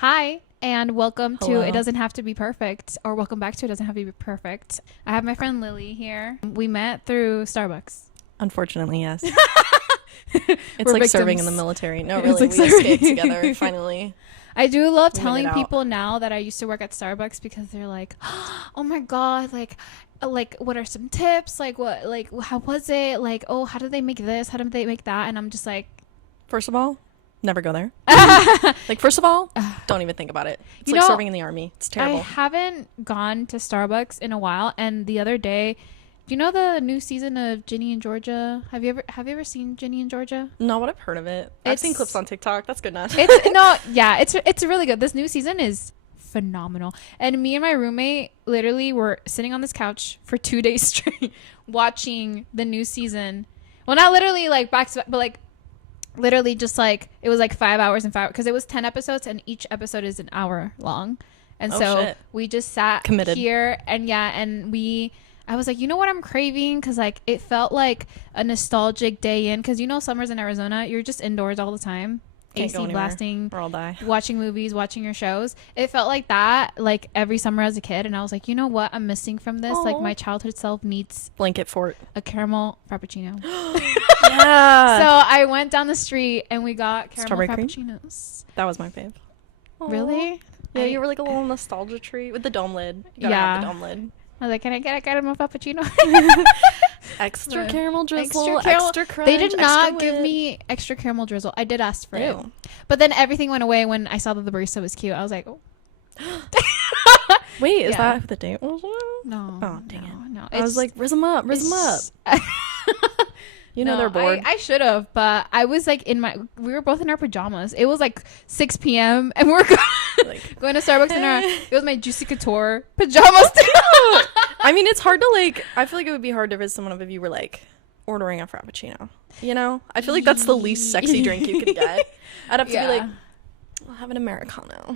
Hi, and welcome Hello. to It Doesn't Have to Be Perfect, or welcome back to It Doesn't Have to Be Perfect. I have my friend Lily here. We met through Starbucks. Unfortunately, yes. It's We're like victims. serving in the military. No, It's really, like we serving. escaped together, finally. I do love We made telling it out. people now that I used to work at Starbucks because they're like, oh my God, like what are some tips? Like, how was it? Like, oh, how did they make this? How did they make that? And I'm just like, First of all, never go there. Like, first of all, don't even think about it. It's like serving in the army. It's terrible. I haven't gone to Starbucks in a while, and the other day, do you know the new season of Ginny and Georgia? Have you ever seen Ginny and Georgia? No, but I've heard of it. I've seen clips on TikTok. That's good enough. It's really good. This new season is phenomenal. And me and my roommate literally were sitting on this couch for 2 days straight watching the new season. Well, not literally like back to back, but like literally just like it was like 5 hours and 5 because it was 10 episodes and each episode is an hour long. And so we just sat here and I was like, you know what I'm craving? Because like it felt like a nostalgic day in, because you know summers in Arizona, you're just indoors all the time. Can't AC blasting, or I'll die. watching movies, watching your shows. It felt like that like every summer as a kid. And I was like, you know what I'm missing from this? Aww. Like my childhood self needs Blanket fort. a caramel frappuccino. Yeah. So I went down the street and we got caramel Strawberry cream? frappuccinos. That was my fave. Aww. Really? Yeah, you were like a little nostalgia tree with the dome lid. You gotta have the dome lid. I was like, can I get a caramel frappuccino? Extra caramel drizzle, caramel. extra crunch. They did not extra give whip. me extra caramel drizzle. I did ask for it. Ew. But then everything went away when I saw that the barista was cute. I was like, oh. Wait, is that who the date was? No. Oh, dang it. No. I was like, rizz them up. You know they're bored. I should have, but I was like we were both in our pajamas. It was like 6 p.m. and we're going to Starbucks it was my Juicy Couture pajamas. I mean, it's hard to like, I feel like it would be hard to visit someone if you were like ordering a frappuccino, you know? I feel like that's the least sexy drink you could get. I'd have to be like, I'll have an Americano.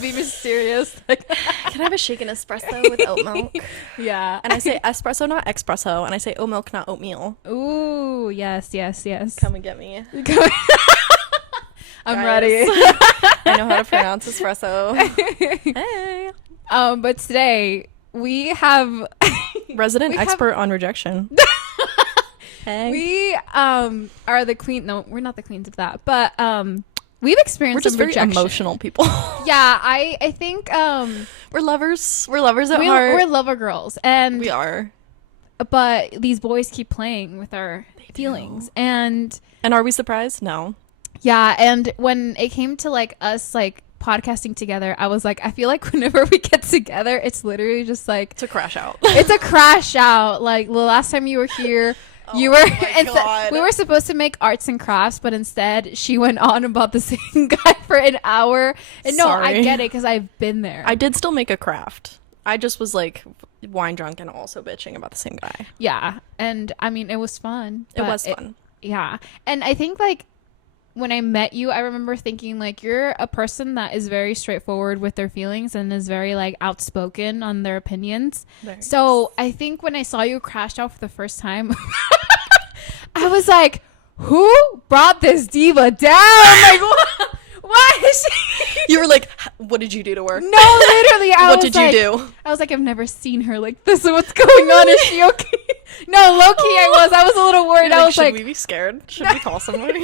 Be mysterious. Like, can I have a shaken espresso with oat milk? Yeah. And I say espresso, not espresso. And I say oat milk, not oatmeal. Ooh, yes. Come and get me. I'm ready. I know how to pronounce espresso. Hey. But today we have resident expert on rejection. Hey. We are the queen. No, we're not the queens of that. But we've experienced we're just some very rejection. emotional people. Yeah, I think we're lovers. We're lovers at heart. We're lover girls, and we are. But these boys keep playing with our feelings, and are we surprised? No. Yeah, and when it came to like us like podcasting together, I was like, I feel like whenever we get together, it's literally just like it's a crash out. It's a crash out. Like the last time you were here. You were we were supposed to make arts and crafts, but instead she went on about the same guy for an hour. And no, I get it because I've been there. I did still make a craft. I just was like wine drunk and also bitching about the same guy. Yeah, and I mean it was fun. It was fun. Yeah, and I think like when I met you, I remember thinking like you're a person that is very straightforward with their feelings and is very like outspoken on their opinions. So I think when I saw you crash out for the first time, I was like, who brought this diva down? Like, why is she? You were like, what did you do to her? No, literally. What did you do? I was like, I've never seen her like this. What's going on? Is she okay? No, low-key I was a little worried. I was like, should we be scared? Should we call somebody?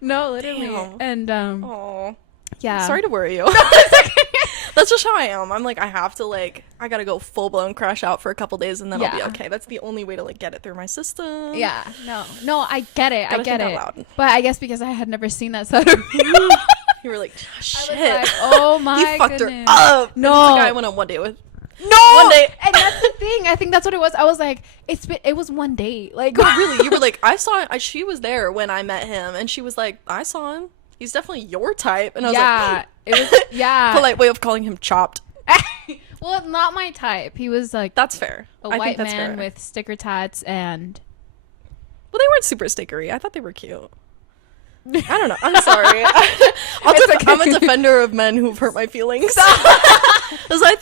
No, literally. Damn. And yeah. Sorry to worry you. That's just how I am. I'm like, I have to like, I gotta go full blown crash out for a couple days and then I'll be okay. That's the only way to like get it through my system. Yeah. No, I get it. Gotta I get think it. out loud. But I guess because I had never seen that side of you. You were like, shit. I was like, oh my you fucked goodness. her up. No. That's the guy I went on one date with. No. One day. And that's the thing. I think that's what it was. I was like, it was one date. Like, no, really. You were like, I saw it. She was there when I met him. And she was like, I saw him. He's definitely your type. And I was like, it was, yeah. Polite way of calling him chopped. Well, not my type. He was like, that's fair. A white man with sticker tats and. Well, they weren't super stickery. I thought they were cute. I don't know. I'm sorry. I'm a defender of men who've hurt my feelings. Because I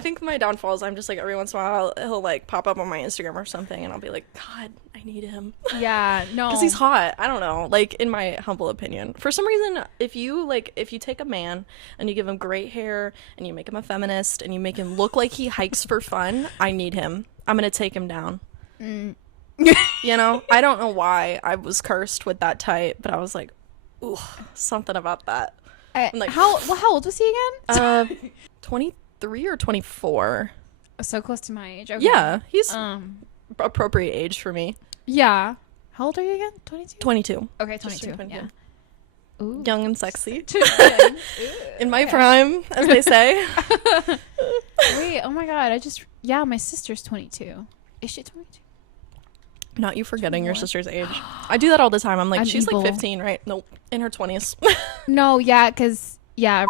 think my downfall is I'm just like, every once in a while, he'll like pop up on my Instagram or something, and I'll be like, God, I need him. Yeah, no. Because he's hot. I don't know. Like, in my humble opinion. For some reason, if you take a man and you give him great hair and you make him a feminist and you make him look like he hikes for fun, I need him. I'm going to take him down. You know? I don't know why I was cursed with that type, but I was like, ooh, something about that. Like, how old was he again? 23 or 24. So close to my age. Okay. Yeah, he's appropriate age for me. Yeah. How old are you again? 22? 22. Okay, 22. Yeah. Ooh. Young and sexy. Ooh, in my prime, as they say. Wait, oh my god, my sister's 22. Is she 22? Not you forgetting your sister's age. I do that all the time. I'm like, she's evil. like 15, right? Nope. In her 20s. No, yeah, because, yeah.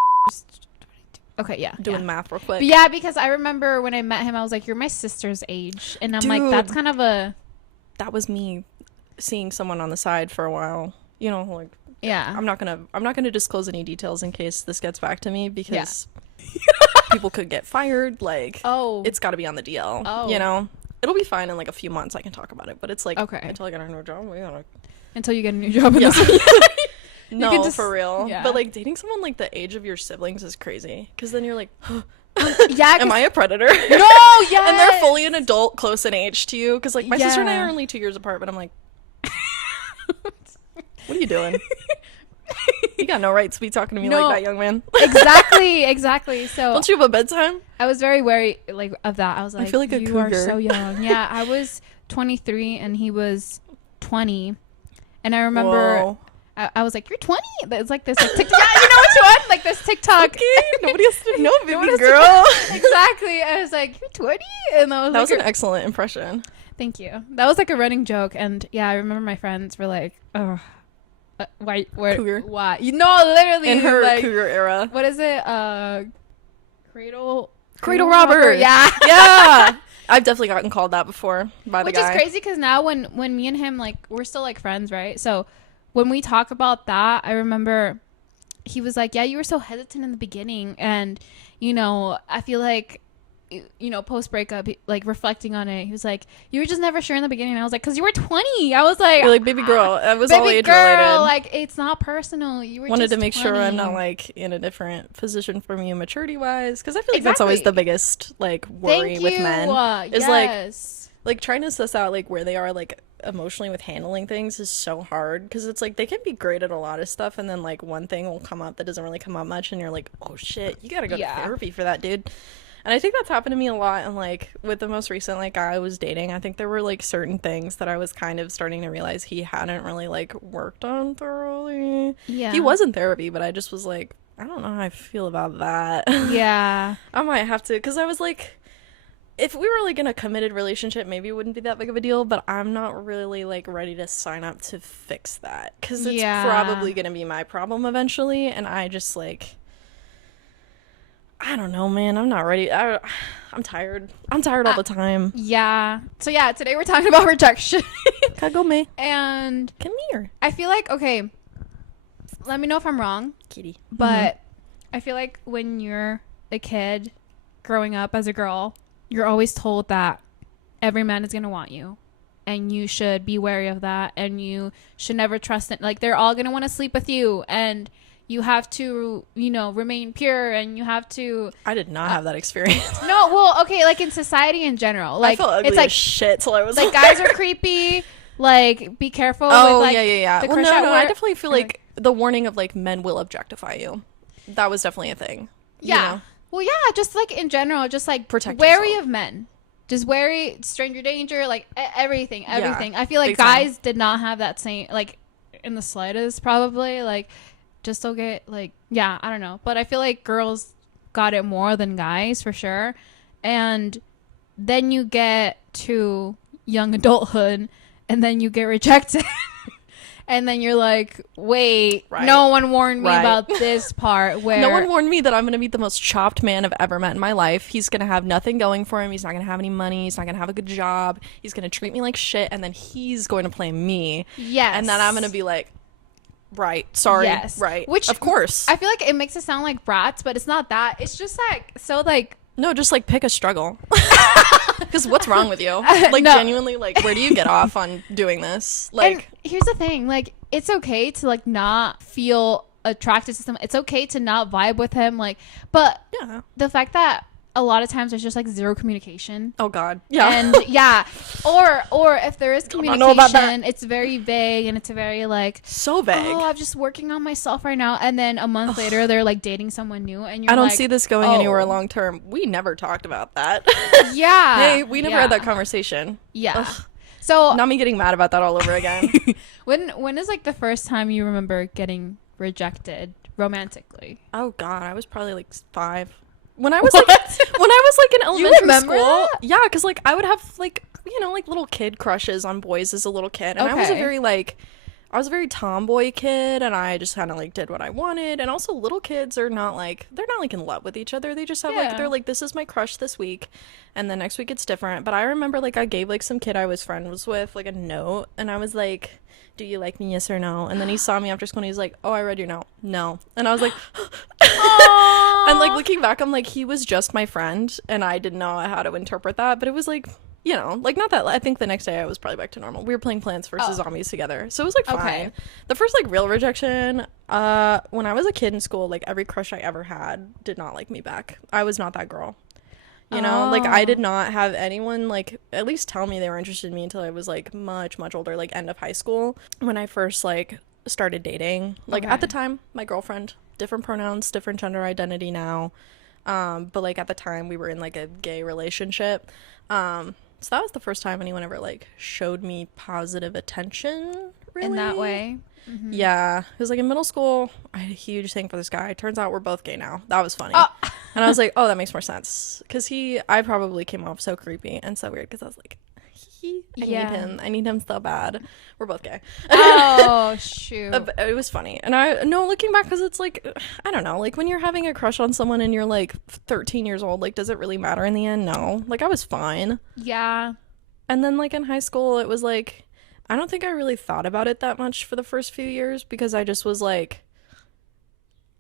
Okay, yeah. Doing math real quick. But yeah, because I remember when I met him, I was like, you're my sister's age. And I'm like, that's kind of a... That was me seeing someone on the side for a while. You know, like... Yeah. I'm not gonna disclose any details in case this gets back to me, because people could get fired. Like, it's got to be on the DL. Oh. You know? It'll be fine in like a few months. I can talk about it, but it's like, okay, until I get a new job, we gotta... Until you get a new job. In No, for real. Yeah. But like dating someone like the age of your siblings is crazy, because then you're like, yeah, am I a predator? No, yeah. And they're fully an adult, close in age to you, because like my sister and I are only 2 years apart, but I'm like, what are you doing? You got no right to be talking to me like that, young man. Exactly. So don't you have a bedtime? I was very wary like of that. I was like, I feel like a you cougar. are so young. Yeah, I was 23 and he was 20, and I remember I was like, you're 20. It's like this like, TikTok. Yeah, you know which one? Like this TikTok. Okay. Nobody else to know, baby girl. Exactly. I was like, you're 20, and that was an excellent impression. Thank you. That was like a running joke, and yeah, I remember my friends were like, oh. Why? Cougar. Why? You know, literally in her like, cougar era. What is it? Cradle robber. Yeah. Yeah. I've definitely gotten called that before by the guy. Which is crazy, because now when me and him, like, we're still like friends, right? So when we talk about that, I remember he was like, yeah, you were so hesitant in the beginning, and you know, I feel like, you know, post breakup, like reflecting on it, he was like, you were just never sure in the beginning. And I was like, because you were 20. I was like, you're like, baby girl, it was all age related. Like, it's not personal. You were wanted just to make 20. sure I'm not like in a different position from you maturity wise, because I feel like that's always the biggest like worry with men is like trying to suss out like where they are like emotionally with handling things is so hard, because it's like they can be great at a lot of stuff, and then like one thing will come up that doesn't really come up much, and you're like, oh shit, you gotta go to therapy for that, dude. And I think that's happened to me a lot. And like with the most recent like guy I was dating, I think there were like certain things that I was kind of starting to realize he hadn't really like worked on thoroughly. Yeah, he was in therapy, but I just was like, I don't know how I feel about that. Yeah. I might have to, because I was like, if we were like in a committed relationship, maybe it wouldn't be that big of a deal, but I'm not really like ready to sign up to fix that, because it's probably gonna be my problem eventually. And I just like, I don't know, man. I'm not ready. I'm tired. I'm tired all the time. Yeah. So yeah, today we're talking about rejection. Kagome. And come here. I feel like, okay, let me know if I'm wrong, kitty, but I feel like when you're a kid growing up as a girl, you're always told that every man is going to want you, and you should be wary of that, and you should never trust it. Like, they're all going to want to sleep with you, and you have to, you know, remain pure, and you have to... I did not have that experience. No, well, okay, like in society in general. Like, I felt ugly it's like as shit till I was like, guys are creepy. Like, be careful with, like, yeah. the Well, crush no, at I work. definitely feel like the warning of, like, men will objectify you. That was definitely a thing. Yeah. You know? Well, yeah, just, like, in general, just, like, protect wary yourself. of men. Just wary, stranger danger, like, everything. Yeah, I feel like big guys time. did not have that same, like, in the slightest, probably. Like, just don't get, like, yeah, I don't know. But I feel like girls got it more than guys, for sure. And then you get to young adulthood, and then you get rejected. And then you're like, wait, no one warned me about this part where... No one warned me that I'm going to meet the most chopped man I've ever met in my life. He's going to have nothing going for him. He's not going to have any money. He's not going to have a good job. He's going to treat me like shit, and then he's going to play me. Yes. And then I'm going to be like, Right. Sorry. Yes. Right. Which, of course. I feel like it makes it sound like brats, but it's not that. It's just like so like. No, just like pick a struggle. Because what's wrong with you? Like No. genuinely, like where do you get off on doing this? Like, and here's the thing, like it's okay to like not feel attracted to someone. It's okay to not vibe with him, like, but yeah. the fact that a lot of times there's just like zero communication. Oh God. Yeah. And yeah, or if there is Don't know about that. communication, it's very vague and it's very like So vague. oh, I'm just working on myself right now, and then a month later they're like dating someone new, and you're I don't like, see this going oh. anywhere long term. We never talked about that. Yeah. Hey, we never yeah. had that conversation. Yeah. Ugh. So Not me getting mad about that all over again. when is like the first time you remember getting rejected romantically? Oh God, I was probably like 5. When I was like in elementary remember school, that? yeah, because like I would have like like little kid crushes on boys as a little kid, and I was a Okay. very tomboy kid, and I just kind of like did what I wanted. And also, little kids are not like they're not like in love with each other. They just have Yeah. like they're like this is my crush this week, and then next week it's different. But I remember like I gave like some kid I was friends with like a note, and I was like, do you like me, yes or no? And then he saw me after school and he's like, oh, I read your note. No. And I was like, and like looking back, I'm like, he was just my friend and I didn't know how to interpret that. But it was like, like not that, I think the next day I was probably back to normal. We were playing Plants vs. Zombies together. So it was like fine. Okay. The first like real rejection, when I was a kid in school, like every crush I ever had did not like me back. I was not that girl. Like I did not have anyone like at least tell me they were interested in me until I was like much older, like end of high school, when I first like started dating. Like at the time, my girlfriend, different pronouns, different gender identity now, but like at the time we were in like a gay relationship, so that was the first time anyone ever like showed me positive attention really In that way. Mm-hmm. Yeah, it was like in middle school I had a huge thing for this guy. Turns out we're both gay now. That was funny. And I was like, oh, that makes more sense, because I probably came off so creepy and so weird, because I was like, I need him so bad. We're both gay. Oh shoot. It was funny. And looking back, because it's like, I don't know, like when you're having a crush on someone and you're like 13 years old, like does it really matter in the end? No, like I was fine. Yeah. And then like in high school it was like, I don't think I really thought about it that much for the first few years, because I just was like,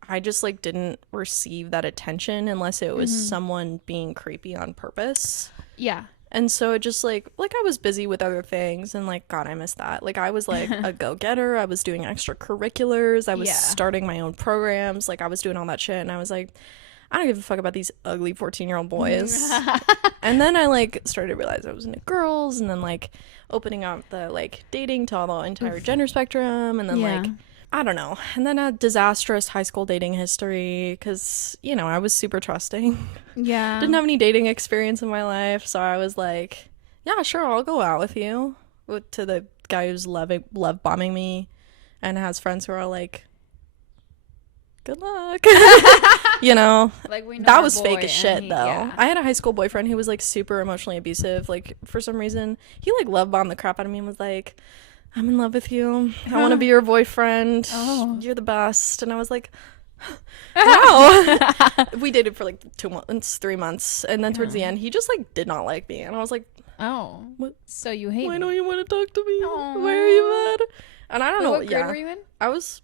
I just like didn't receive that attention unless it was someone being creepy on purpose. Yeah. And so it just like I was busy with other things, and like God, I miss that. Like I was like a go-getter. I was doing extracurriculars. I was starting my own programs. Like I was doing all that shit, and I was like, I don't give a fuck about these ugly 14-year-old boys. And then I like started to realize I was into girls, and then like opening up the like dating to all the entire gender spectrum, and then like I don't know. And then a disastrous high school dating history, because, I was super trusting. Yeah. Didn't have any dating experience in my life. So I was like, yeah, sure, I'll go out with you. To the guy who's love bombing me and has friends who are like, good luck. Like we know that our was boy, fake as shit, and though. yeah. I had a high school boyfriend who was like super emotionally abusive. Like for some reason, he like love bombed the crap out of me and was like, I'm in love with you. I want to be your boyfriend. Oh. You're the best. And I was like, wow. We dated for like 2 months, 3 months. And then towards the end, he just like did not like me. And I was like, oh. What? So you hate why me. don't you want to talk to me? Aw. Why are you mad? And I don't know. What grade were you in? I was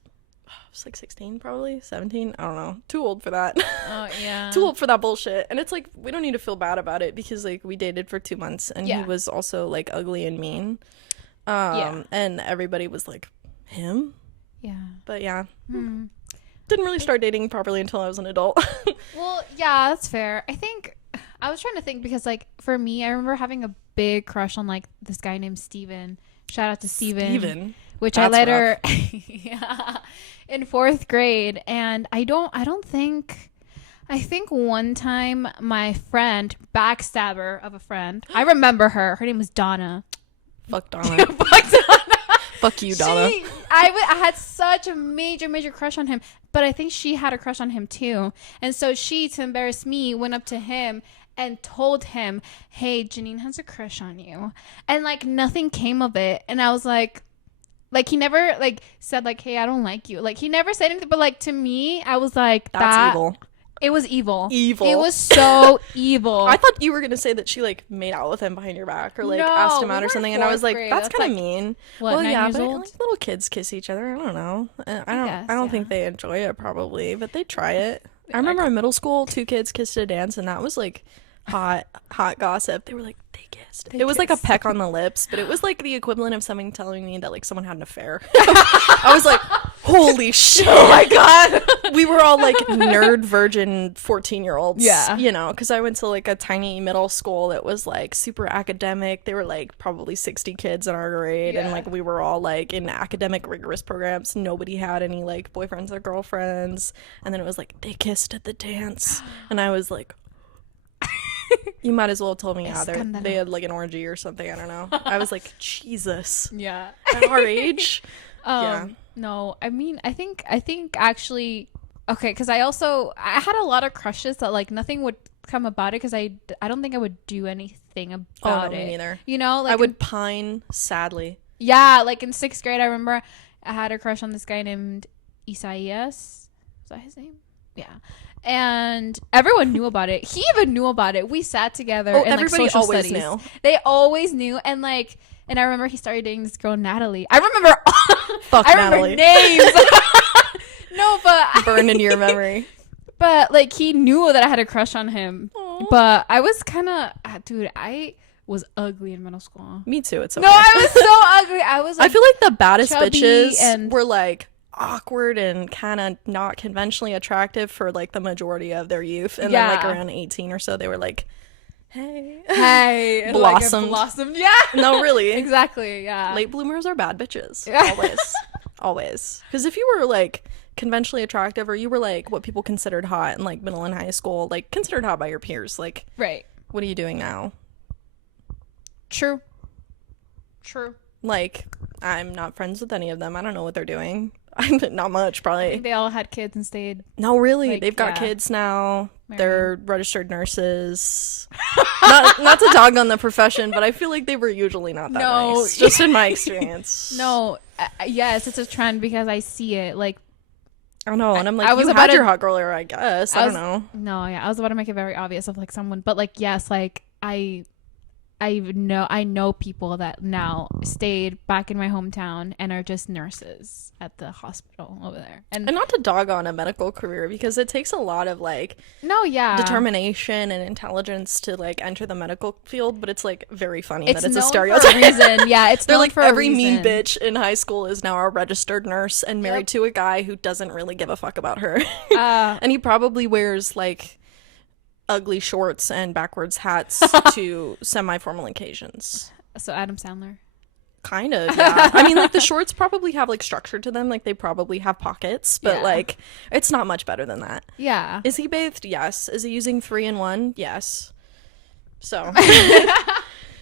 like 16, probably 17. I don't know. Too old for that. Oh, yeah. Too old for that bullshit. And it's like, we don't need to feel bad about it, because like we dated for 2 months and he was also like ugly and mean. And everybody was like, him? Yeah. But yeah. Didn't really start dating properly until I was an adult. Well, yeah, that's fair. I think I was trying to think, because like for me, I remember having a big crush on like this guy named Steven. Shout out to Steven. Which That's I later in 4th grade. And I think one time my friend, backstabber of a friend, I remember her. Her name was Donna. Fuck Donna. Fuck you, Donna. I had such a major crush on him, but I think she had a crush on him too. And so she, to embarrass me, went up to him and told him, hey, Janine has a crush on you. And like nothing came of it. And I was like he never like said like, hey, I don't like you. Like he never said anything, but like to me, I was like, That's evil. It was evil. Evil. It was so evil. I thought you were gonna say that she like made out with him behind your back or like No, asked him we out or were something, in and I was fourth like, grade. that's That's kind of like, mean. what, Well, 9 yeah, years but old? like, little kids kiss each other. I don't know. I don't guess, think yeah. they enjoy it probably, but they try it. I remember in middle school, 2 kids kissed at a dance, and that was like hot gossip. They were like, they kissed. It was like a kissed. peck on the lips, but it was like the equivalent of someone telling me that like someone had an affair. I was like, holy shit. Oh my god. We were all like nerd virgin 14-year-olds. Yeah. You know, because I went to like a tiny middle school that was like super academic. They were like probably 60 kids in our grade. Yeah. And like we were all like in academic rigorous programs. Nobody had any like boyfriends or girlfriends. And then it was like, they kissed at the dance. And I was like, you might as well have told me, yeah, they had like an orgy or something. I don't know. I was like, Jesus. Yeah. At our age. Yeah. No, I mean, I think actually, okay, because I had a lot of crushes that like nothing would come about it because I don't think I would do anything about me it. neither. You know, like I would pine sadly. Yeah, like in 6th grade, I remember I had a crush on this guy named Isaias. Is that his name? Yeah. And everyone knew about it. He even knew about it. We sat together in like everybody social always studies. knew. They always knew. And like, and I remember he started dating this girl, Natalie. I remember Fuck I remember Natalie. names. No, but Burned into your memory. But like he knew that I had a crush on him. Aww. But I was kind of, dude, I was ugly in middle school. Me too. It's okay. No, I was so ugly. I was like, I feel like the baddest chubby bitches and- were like awkward and kind of not conventionally attractive for like the majority of their youth, and then like Yeah. around 18 or so they were like, hey, and, blossomed. Like, blossomed. Yeah. No, really. Exactly. Yeah. Late bloomers are bad bitches. Yeah. Always. Because if you were like conventionally attractive, or you were like what people considered hot in like middle and high school, like considered hot by your peers, like Right. what are you doing now? True. Like, I'm not friends with any of them. I don't know what they're doing. I'm not much, I probably. think they all had kids and stayed. No, really. like, They've got yeah. kids now. Married. They're registered nurses. not to dog on the profession, but I feel like they were usually not that No. nice. Just in my experience. No. Yes, it's a trend because I see it. Like, I don't know. And I'm like, I was you about had to- your hot girl era, I guess. I don't know. No, yeah, I was about to make it very obvious of like someone, but like, yes, like I know people that now stayed back in my hometown and are just nurses at the hospital over there. And And not to dog on a medical career, because it takes a lot of like no, yeah, determination and intelligence to like enter the medical field, but it's like very funny it's that it's a known stereotype. for a reason. Yeah, it's They're known like, for a every mean reason. bitch in high school is now a registered nurse and married Yep. to a guy who doesn't really give a fuck about her. Uh, And he probably wears like ugly shorts and backwards hats to semi-formal occasions. so Adam Sandler. Kind of, yeah. I mean, like, the shorts probably have like structure to them, like they probably have pockets, but Yeah. like it's not much better than that. Yeah. Is he bathed? Yes. Is he using 3-in-1? Yes. So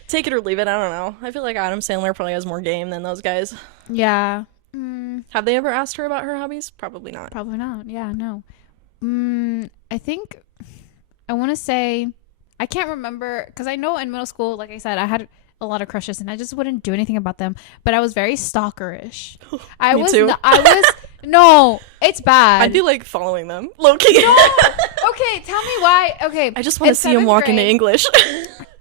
take it or leave it. I don't know. I feel like Adam Sandler probably has more game than those guys. Yeah. Have they ever asked her about her hobbies? Probably not. Probably not. Yeah, no. I think I want to say I can't remember because I know in middle school, like I said, I had a lot of crushes and I just wouldn't do anything about them. But I was very stalkerish. I Me was. too. No, it's bad. I'd be like following them, low key. Okay, tell me why. Okay, I just want to in see him 7th walk into grade, English.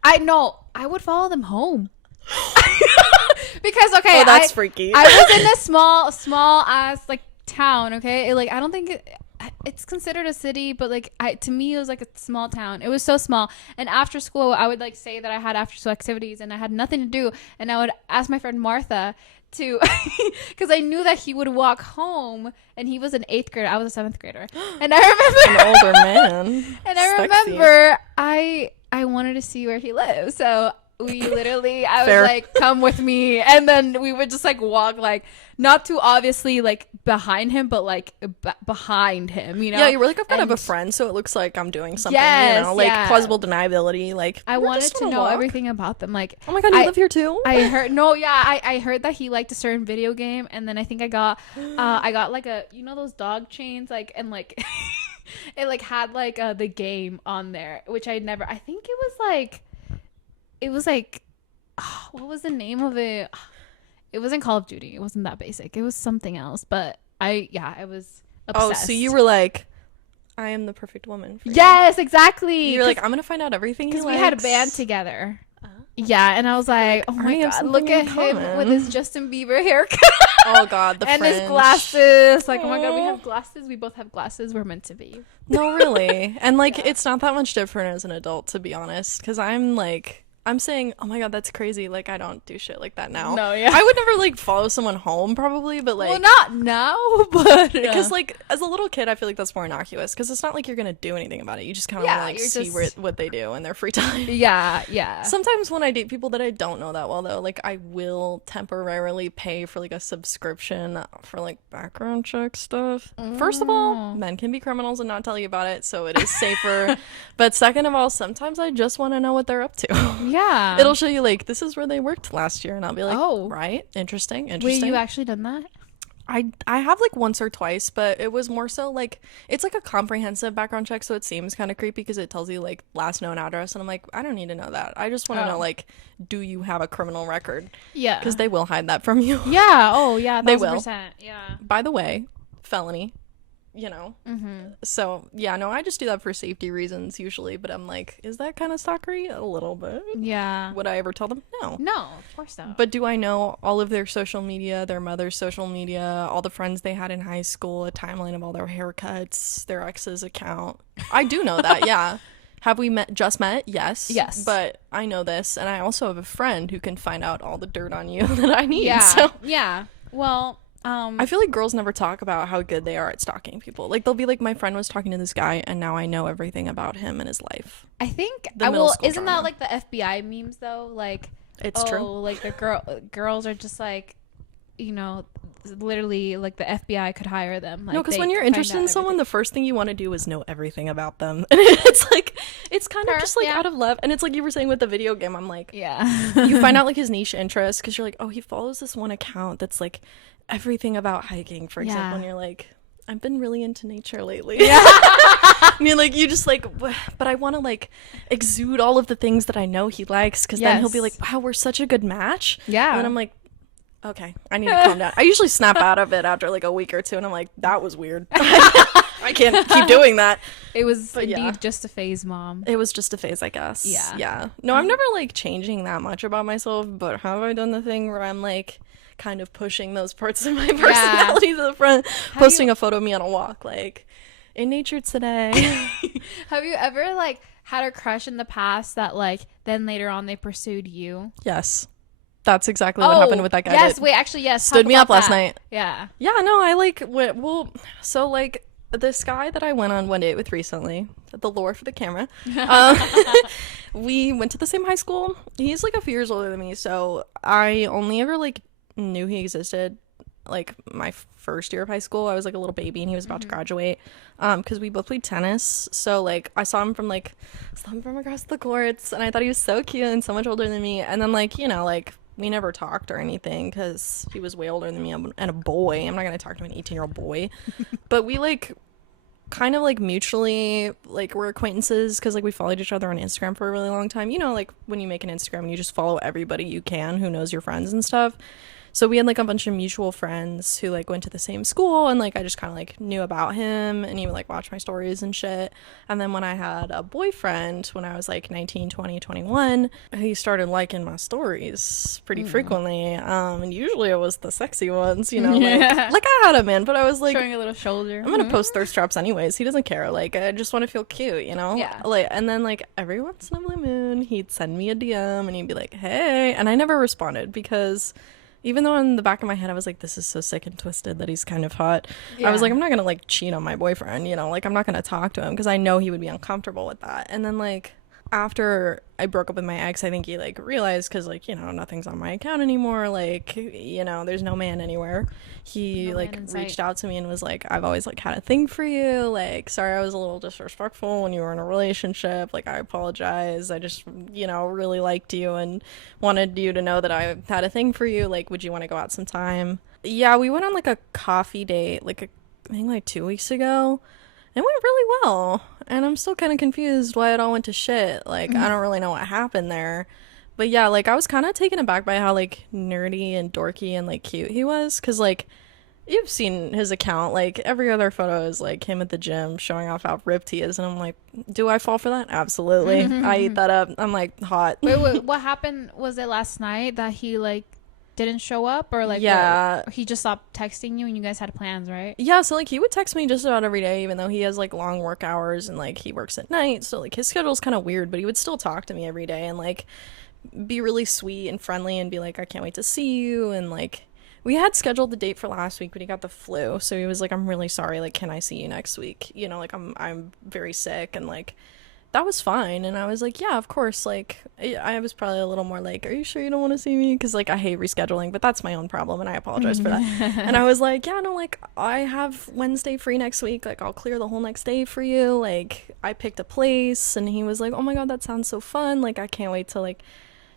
I know. I would follow them home. Because okay, Oh, that's freaky. I was in a small ass like town. Okay, like I don't think it's considered a city, but like to me it was like a small town. It was so small. And after school, I would like say that I had after school activities and I had nothing to do, and I would ask my friend Martha to, because I knew that he would walk home, and he was an 8th grader. I was a 7th grader, and I remember An older man. and I Sexy. remember I wanted to see where he lived, so we literally I Fair. was like, come with me, and then we would just like walk like not too obviously like behind him, but like behind him, you know. Yeah, you were like, I've got to have a And friend, so it looks like I'm doing something, Yes, like yeah. plausible deniability. Like, I we're wanted just to on a know walk. everything about them. Like, Oh my god, you I- live here too? I heard I heard that he liked a certain video game, and then I think I got like a, you know, those dog chains, like, and like it like had like the game on there, which I never. I think it was like what was the name of it? It wasn't Call of Duty. It wasn't that basic. It was something else. But I was obsessed. Oh, so you were like, I am the perfect woman for you. Yes, exactly. You're like, I'm gonna find out everything he likes. Because we had a band together. Yeah, and I was like, oh my god, look at him with his Justin Bieber haircut. Oh god, the and fringe. his glasses. Like, oh my god, we have glasses. We both have glasses. We're meant to be. No, really. And like, it's not that much different as an adult, to be honest. Because I'm saying, oh my god, that's crazy. Like, I don't do shit like that now. No, yeah. I would never like follow someone home, probably, but like, well, not now, but because like as a little kid, I feel like that's more innocuous. Because it's not like you're gonna do anything about it. You just kind of like see what they do in their free time. Yeah. Sometimes when I date people that I don't know that well, though, like I will temporarily pay for like a subscription for like background check stuff. First of all, men can be criminals and not tell you about it, so it is safer. But second of all, sometimes I just want to know what they're up to. Yeah. It'll show you like, this is where they worked last year, and I'll be like, oh, right, interesting. Wait, you actually done that? I have like once or twice, but it was more so like, it's like a comprehensive background check, so it seems kind of creepy because it tells you like last known address, and I'm like, I don't need to know that. I just want to know like, do you have a criminal record? Yeah, because they will hide that from you. Yeah. Oh yeah, 1000%. They will. Yeah. By the way, felony. You know, so yeah, no, I just do that for safety reasons usually, but I'm like, is that kind of stalkery? A little bit. Yeah. Would I ever tell them? No, of course not. but do I know all of their social media, their mother's social media, all the friends they had in high school, a timeline of all their haircuts, their ex's account? I do know that. Yeah. Have we just met? Yes, but I know this, and I also have a friend who can find out all the dirt on you that I need. Yeah. Well, I feel like girls never talk about how good they are at stalking people. Like, they'll be like, my friend was talking to this guy, and now I know everything about him and his life. I think, isn't drama. that like the FBI memes though? Like, it's true. Like the girls are just like, you know, literally like the FBI could hire them. Like, no, because when you're interested in someone, the first thing you want to do is know everything about them. And it's like, it's kind of just like out of love. And it's like you were saying with the video game, I'm like, you find out like his niche interest because you're like, oh, he follows this one account that's like everything about hiking, for example. And you're like, I've been really into nature lately. I mean, like, you just like, but I want to like exude all of the things that I know he likes, because then he'll be like, wow, we're such a good match. Yeah. And I'm like, okay, I need to calm down. I usually snap out of it after like a week or two, and I'm like, that was weird. I can't keep doing that. It was indeed just a phase, Mom. It was just a phase, I guess. Yeah. No, I'm never like changing that much about myself, but have I done the thing where I'm like kind of pushing those parts of my personality to the front, posting a photo of me on a walk, like, in nature today. Have you ever like had a crush in the past that like then later on they pursued you? Yes. That's exactly what happened with that guy. Yes, wait, actually, yes. Stood me up last night. Yeah. Yeah, no, I like, so like this guy that I went on one date with recently, the lore for the camera, we went to the same high school. He's like a few years older than me, so I only ever like knew he existed like my first year of high school. I was like a little baby and he was about to graduate, because we both played tennis, so like I saw him from across the courts, and I thought he was so cute and so much older than me. And then like, you know, like we never talked or anything because he was way older than me and a boy. I'm not gonna talk to an 18-year-old boy. But we like kind of like mutually like we're acquaintances because like we followed each other on Instagram for a really long time. You know, like when you make an Instagram and you just follow everybody you can who knows your friends and stuff. So we had like a bunch of mutual friends who like went to the same school, and like I just kind of like knew about him, and he would like watch my stories and shit. And then when I had a boyfriend when I was like 19, 20, 21, he started liking my stories pretty frequently, and usually it was the sexy ones, you know. Like I had him in, but I was like showing a little shoulder. I'm gonna post thirst traps anyways. He doesn't care. Like I just want to feel cute, you know. Like, and then like every once in a blue moon he'd send me a DM and he'd be like, hey, and I never responded because even though in the back of my head I was like, this is so sick and twisted that he's kind of hot. I was like, I'm not gonna like cheat on my boyfriend, you know, like I'm not gonna talk to him because I know he would be uncomfortable with that. And then like after I broke up with my ex, I think he like realized, because like, you know, nothing's on my account anymore, like, you know, there's no man anywhere. He like reached out to me and was like, I've always like had a thing for you, like, sorry I was a little disrespectful when you were in a relationship, like I apologize, I just, you know, really liked you and wanted you to know that I had a thing for you, like would you want to go out sometime? Yeah, we went on like a coffee date like I think like 2 weeks ago. It went really well, and I'm still kind of confused why it all went to shit. Like, I don't really know what happened there. But yeah, like, I was kind of taken aback by how, like, nerdy and dorky and, like, cute he was. Because, like, You've seen his account. Like, every other photo is like him at the gym showing off how ripped he is, and I'm like, do I fall for that? Absolutely. I eat that up. I'm like, hot. Wait, what happened? Was it last night that he like didn't show up, or like Yeah. he just stopped texting you and you guys had plans, right? Yeah, so like he would text me just about every day, even though he has like long work hours and like he works at night, so like his schedule's kind of weird, but he would still talk to me every day and like be really sweet and friendly and be like, I can't wait to see you. And like, we had scheduled the date for last week, but he got the flu, so he was like, I'm really sorry, like, can I see you next week? You know, like, I'm very sick. And like, that was fine. And I was like, yeah, of course. Like, I was probably a little more like, are you sure you don't want to see me? Because like, I hate rescheduling, but that's my own problem, and I apologize for that. And I was like, yeah, no, like, I have Wednesday free next week, like, I'll clear the whole next day for you. Like, I picked a place. And he was like, oh my god, that sounds so fun, like, I can't wait to like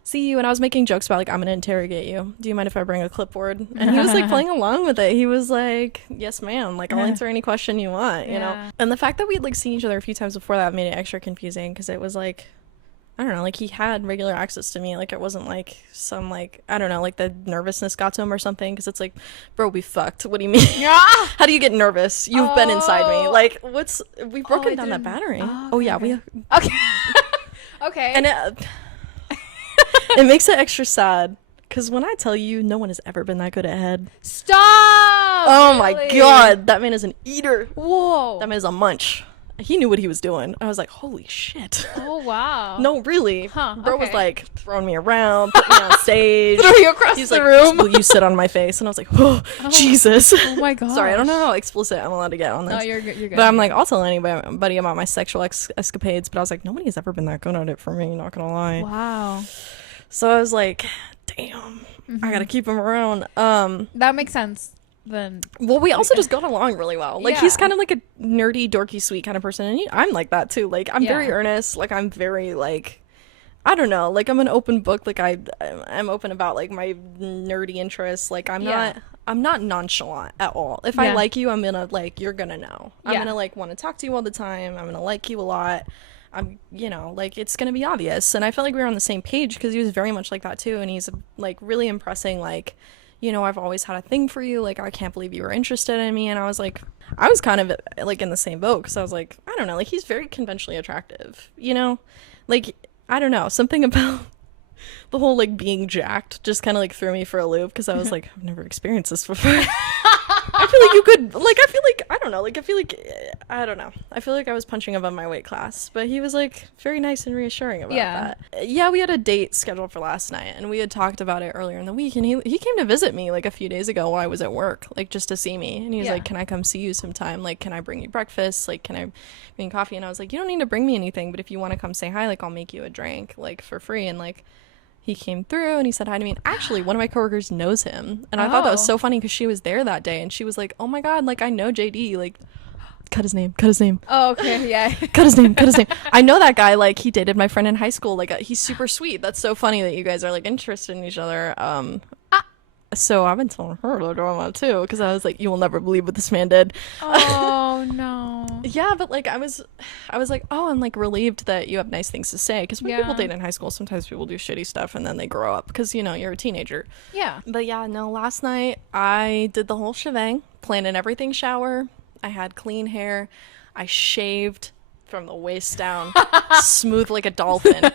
see you. And I was making jokes about like, I'm gonna interrogate you, do you mind if I bring a clipboard? And he was like playing along with it. He was like, yes ma'am, like, I'll answer any question you want, you know. And the fact that we'd like seen each other a few times before that made it extra confusing, because it was like, I don't know, like, he had regular access to me. Like, it wasn't like some like, I don't know, like the nervousness got to him or something, because it's like, bro, we fucked, what do you mean? How do you get nervous? You've been inside me. Like, we've broken down that battery. Oh yeah, we Okay. Okay. And it makes it extra sad, because when I tell you, no one has ever been that good at head. Stop! Oh my Really? god, that man is an eater. Whoa. That man is a munch. He knew what he was doing. I was like, holy shit. Oh wow. No, really. Huh, Bro was okay. like throwing me around, put me on stage. Throw you across He's the like, room. will you sit on my face? And I was like, oh, Jesus. Oh my god. Sorry, I don't know how explicit I'm allowed to get on this. No, you're good. You're good. But I'm like, I'll tell anybody about my sexual escapades. But I was like, nobody has ever been that good at it for me, not gonna lie. wow. So I was like, damn, I gotta keep him around. That makes sense. Then. Well, we also just got along really well. Like, he's Yeah. kind of like a nerdy, dorky, sweet kind of person, and I'm like that too. Like, I'm very Yeah. earnest. Like, I'm very like, I don't know. Like, I'm an open book. Like, I'm open about like my nerdy interests. Like, I'm not nonchalant at all. If I Yeah. like you, I'm gonna like, you're gonna know. I'm Yeah. gonna like want to talk to you all the time. I'm gonna like you a lot. I'm, you know, like, it's gonna be obvious. And I felt like we were on the same page, because he was very much like that too. And he's like really impressing, like, you know, I've always had a thing for you. Like, I can't believe you were interested in me. And I was like, I was kind of like in the same boat, because I was like, I don't know, like, he's very conventionally attractive, you know, like, I don't know, something about the whole like being jacked just kind of like threw me for a loop, because I was like, I've never experienced this before. I feel like you could, like, I feel like, I don't know, like, I don't know. I feel like I was punching above my weight class, but he was, like, very nice and reassuring about that. Yeah, we had a date scheduled for last night, and we had talked about it earlier in the week, and he came to visit me, like, a few days ago while I was at work, like, just to see me, and he was like, can I come see you sometime? Like, can I bring you breakfast? Like, can I bring coffee? And I was like, you don't need to bring me anything, but if you want to come say hi, like, I'll make you a drink, like, for free. And, like, he came through and he said hi to me. And actually, one of my coworkers knows him. And I thought that was so funny, because she was there that day. And she was like, oh my God, like, I know JD. Like, cut his name. Oh, okay. Yeah. cut his name. I know that guy. Like, he dated my friend in high school. Like, he's super sweet. That's so funny that you guys are, like, interested in each other. So I've been telling her the drama too, because I was like, you will never believe what this man did. Oh no. Yeah, but like, I was like, oh, I'm like relieved that you have nice things to say, because when people date in high school, sometimes people do shitty stuff and then they grow up, because, you know, you're a teenager. Yeah. But yeah, no, last night I did the whole shebang, plan and everything, shower. I had clean hair. I shaved from the waist down, smooth like a dolphin.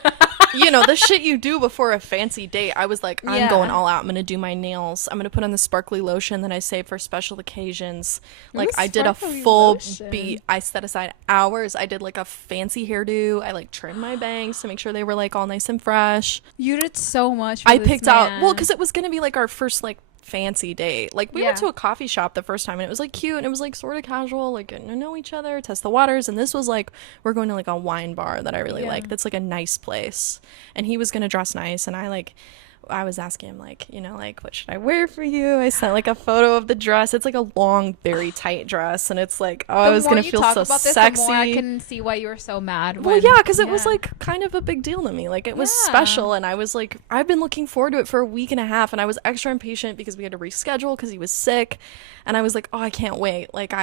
You know, the shit you do before a fancy date. I was like, I'm going all out. I'm gonna do my nails. I'm gonna put on the sparkly lotion that I save for special occasions. Like, I did a full beat. I set aside hours. I did like a fancy hairdo. I like trimmed my bangs to make sure they were like all nice and fresh. You did so much for I this picked out, man. well, because it was gonna be like our first like fancy date. Like, we went Yeah. to a coffee shop the first time, and it was like cute, and it was like sort of casual, like getting to know each other, test the waters. And this was like, we're going to like a wine bar that I really like, that's like a nice place, and he was gonna dress nice. And I was asking him, like, you know, like, what should I wear for you? I sent like a photo of the dress. It's like a long, very tight dress, and it's like, oh, I was gonna feel so sexy. The more I can see why you were so mad. Well, yeah, because it was like kind of a big deal to me. Like, it was special, and I was like, I've been looking forward to it for a week and a half, and I was extra impatient because we had to reschedule because he was sick. And I was like, oh, I can't wait. Like,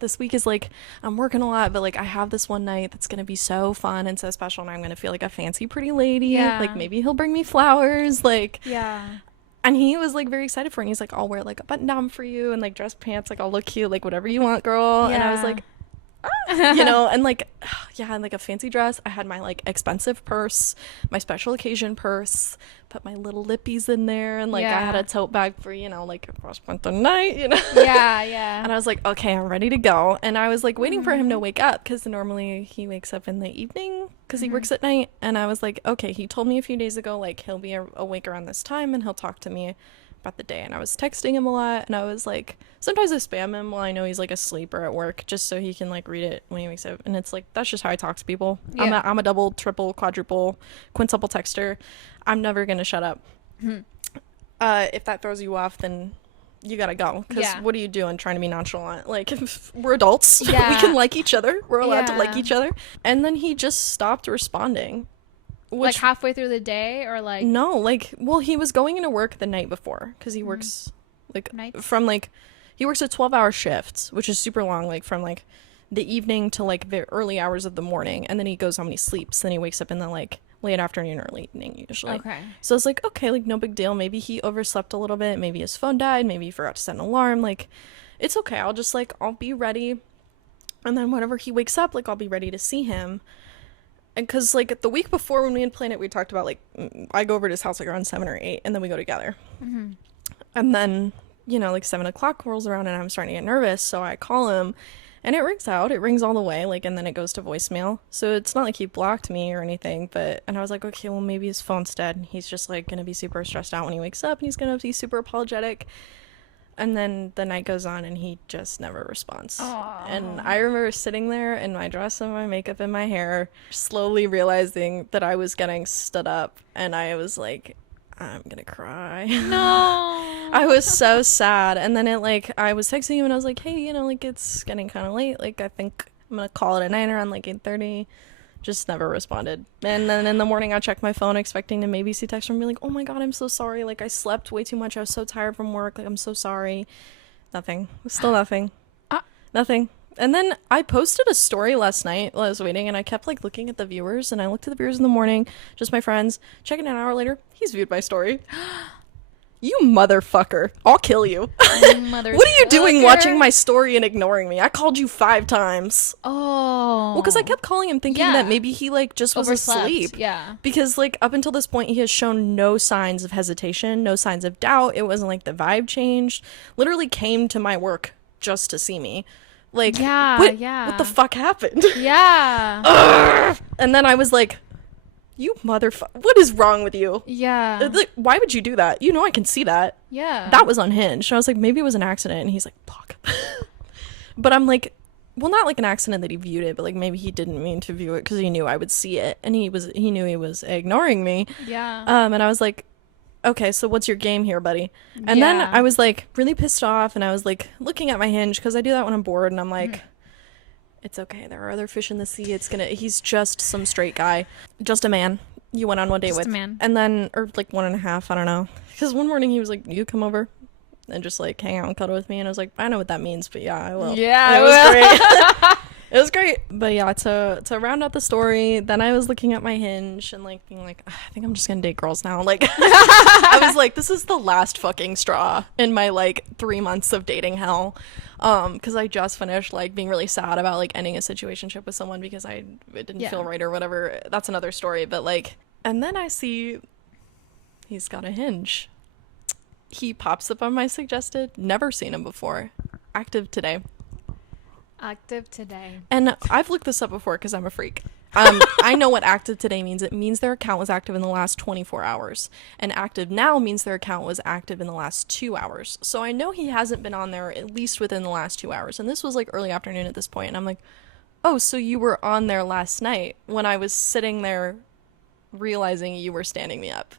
this week is like, I'm working a lot, but like, I have this one night that's gonna be so fun and so special, and I'm gonna feel like a fancy, pretty lady. Yeah. Like, maybe he'll bring me flowers. Like, Yeah. And he was like very excited for it. And he's like, I'll wear like a button down for you and like dress pants, like I'll look cute, like whatever you want, girl. And I was like, you know, and like, yeah, and like a fancy dress. I had my like expensive purse, my special occasion purse, put my little lippies in there, and like I had a tote bag for, you know, like if I spent the night, you know. Yeah. And I was like, okay, I'm ready to go. And I was like waiting for him to wake up, because normally he wakes up in the evening because he works at night. And I was like, okay, he told me a few days ago like he'll be awake around this time and he'll talk to me about the day. And I was texting him a lot, and I was like, sometimes I spam him while I know he's like asleep or at work, just so he can like read it when he wakes up. And it's like, that's just how I talk to people. I'm a double, triple, quadruple, quintuple texter. I'm never gonna shut up. If that throws you off, then you gotta go, because what are you doing trying to be nonchalant? Like, we're adults. We can like each other, we're allowed to like each other. And then he just stopped responding. Like halfway through the day, or like no, like, well, he was going into work the night before, because he works like nights? From like, he works a 12-hour shift, which is super long, like from like the evening to like the early hours of the morning, and then he goes home and he sleeps, then he wakes up in the like late afternoon or late evening usually. Okay. So it's like, okay, like no big deal. Maybe he overslept a little bit, maybe his phone died, maybe he forgot to set an alarm. Like, it's okay, I'll just like, I'll be ready, and then whenever he wakes up, like I'll be ready to see him. And because like the week before when we had planned it, we talked about like I go over to his house like around 7 or 8, and then we go together. And then, you know, like 7 o'clock rolls around and I'm starting to get nervous, so I call him, and it rings all the way, like, and then it goes to voicemail. So it's not like he blocked me or anything, but, and I was like, okay, well maybe his phone's dead and he's just like gonna be super stressed out when he wakes up, and he's gonna be super apologetic. And then the night goes on and he just never responds. Aww. And I remember sitting there in my dress and my makeup and my hair, slowly realizing that I was getting stood up, and I was like, I'm gonna cry. No. I was so sad. And then I was texting him and I was like, hey, you know, like it's getting kind of late. Like, I think I'm gonna call it a night around like 8:30. Just never responded. And then in the morning I checked my phone expecting to maybe see text from me like, oh my god, I'm so sorry, like I slept way too much, I was so tired from work, like I'm so sorry. Nothing. Still nothing. Nothing. And then I posted a story last night while I was waiting, and I kept like looking at the viewers, and I looked at the viewers in the morning, just my friends. Checking an hour later, he's viewed my story. You motherfucker. I'll kill you. What are you doing watching my story and ignoring me? I called you 5 times. Oh. Well, because I kept calling him thinking that maybe he like just was asleep. Yeah. Because like up until this point, he has shown no signs of hesitation, no signs of doubt. It wasn't like the vibe changed. Literally came to my work just to see me. Like, what the fuck happened? Yeah. And then I was like, you motherfucker, what is wrong with you? Yeah. Like, why would you do that? You know I can see that. Yeah. That was unhinged. I was like, maybe it was an accident. And he's like, fuck. But I'm like, well, not like an accident that he viewed it, but like maybe he didn't mean to view it because he knew I would see it. And he knew he was ignoring me. Yeah. And I was like, okay, so what's your game here, buddy? And then I was like really pissed off, and I was like looking at my Hinge, because I do that when I'm bored, and I'm like, it's okay, there are other fish in the sea. He's just some straight guy, just a man you went on one date with, a man. And then, or like 1.5, I don't know, because one morning he was like, you come over and just like hang out and cuddle with me, and I was like, I know what that means, but yeah, I will. Yeah, it was great. It was great. But yeah, to round out the story, then I was looking at my Hinge and like being like, I think I'm just gonna date girls now. Like, I was like, this is the last fucking straw in my like 3 months of dating hell. Because I just finished like being really sad about like ending a situationship with someone because it didn't feel right or whatever. That's another story. But like, and then I see he's got a Hinge. He pops up on my suggested. Never seen him before. Active today. And I've looked this up before because I'm a freak. I know what active today means. It means their account was active in the last 24 hours. And active now means their account was active in the last 2 hours. So I know he hasn't been on there at least within the last 2 hours. And this was like early afternoon at this point. And I'm like, oh, so you were on there last night when I was sitting there realizing you were standing me up.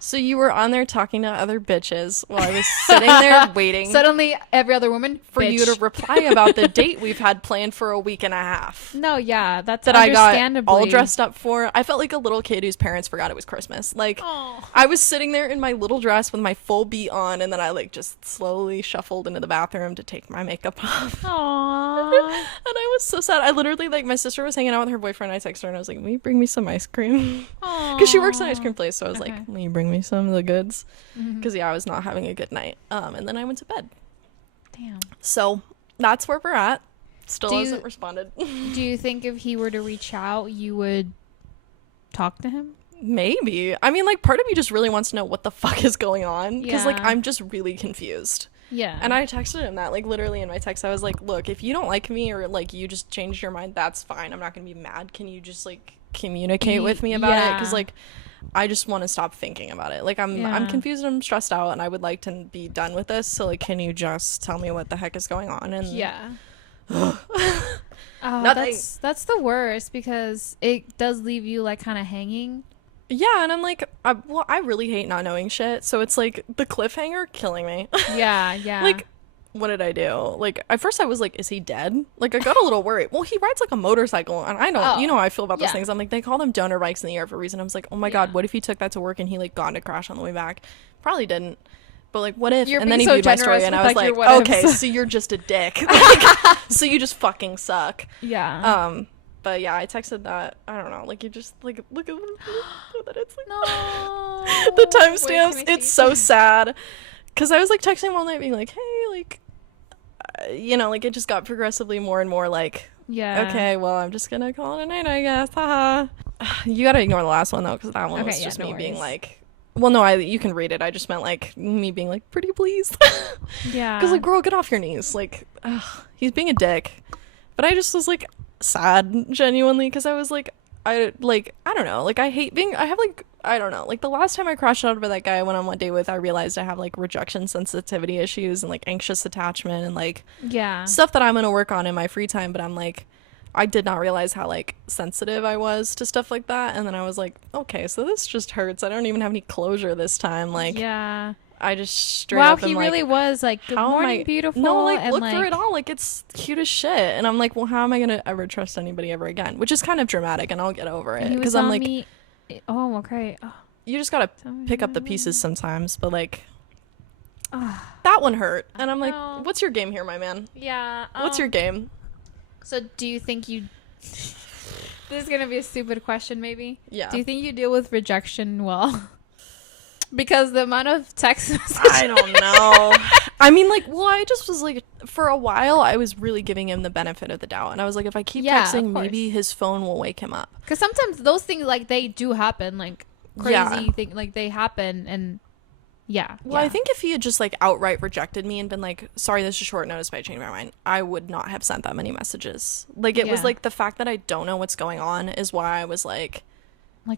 So you were on there talking to other bitches while I was sitting there waiting. Suddenly, every other woman for you to reply about the date we've had planned for a week and a half. No, yeah, that's that understandably. I got all dressed up for. I felt like a little kid whose parents forgot it was Christmas. Like, I was sitting there in my little dress with my full beat on, and then I like just slowly shuffled into the bathroom to take my makeup off. Aww. And I was so sad. I literally, like, my sister was hanging out with her boyfriend. I texted her and I was like, will you bring me some ice cream? Because she works at an ice cream place. So I was like, will you bring me me some of the goods. Mm-hmm. Because, yeah, I was not having a good night. And then I went to bed. Damn. So that's where we're at. Still Do hasn't responded. Do you think if he were to reach out, you would talk to him? Maybe. I mean, like, part of me just really wants to know what the fuck is going on. Because, like, Yeah. I'm just really confused. Yeah. And I texted him that, like, literally in my text. I was like, look, if you don't like me or, like, you just changed your mind, that's fine. I'm not going to be mad. Can you just, like, communicate with me about it? Because, like, I just want to stop thinking about it. Like, I'm confused and I'm stressed out and I would like to be done with this. So, like, can you just tell me what the heck is going on? And yeah. Nothing. That's the worst because it does leave you like kind of hanging. Yeah, and I'm like, I really hate not knowing shit. So it's like the cliffhanger killing me. Yeah. Like, what did I do? Like, at first I was like, is he dead? Like, I got a little worried. Well, he rides like a motorcycle, and I don't, you know how I feel about those things. I'm like, they call them donor bikes in the air for a reason. I was like, oh my God, what if he took that to work and he like got in a crash on the way back? Probably didn't. But like, what if? And then he viewed my story, and I was like, okay, so you're just a dick. Like, so you just fucking suck. Yeah. But yeah, I texted that. I don't know. Like, you just like look at that. It's like No. the timestamps. Wait, It's so sad. Because I was like texting him all night, being like, hey, like, you know, like it just got progressively more and more like, yeah. Okay, well, I'm just gonna call it a night, I guess. Haha. You gotta ignore the last one though, because that one was just me being like. Well, no, you can read it. I just meant, like, me being like, pretty please. Yeah. Because, like, girl, get off your knees. Like, he's being a dick. But I just was, like, sad, genuinely, because I was, like, I don't know. Like, I don't know. Like, the last time I crashed out over that guy I went on one date with, I realized I have, like, rejection sensitivity issues and, like, anxious attachment and, like, stuff that I'm going to work on in my free time. But I'm, like, I did not realize how like sensitive I was to stuff like that, and then I was like, okay, so this just hurts. I don't even have any closure this time. Like, yeah, I just straight up he am really like, was like, good morning, beautiful. No, like, and look like, through it all. Like, it's cute as shit. And I'm like, well, how am I gonna ever trust anybody ever again? Which is kind of dramatic, and I'll get over it because I'm like, oh, okay. Oh. You just gotta pick up the pieces sometimes, but like. That one hurt, and I'm like, what's your game here, my man? Yeah. What's your game? So do you think you this is gonna be a stupid question maybe, do you think you deal with rejection well? Because the amount of text messages I don't know. I mean, like, well, I just was like, for a while I was really giving him the benefit of the doubt, and I was like, if I keep texting, maybe his phone will wake him up, because sometimes those things like they do happen, like crazy thing, like they happen. And well, I think if he had just like outright rejected me and been like, sorry, this is short notice, but I changed my mind, I would not have sent that many messages. Like, it was like the fact that I don't know what's going on is why I was like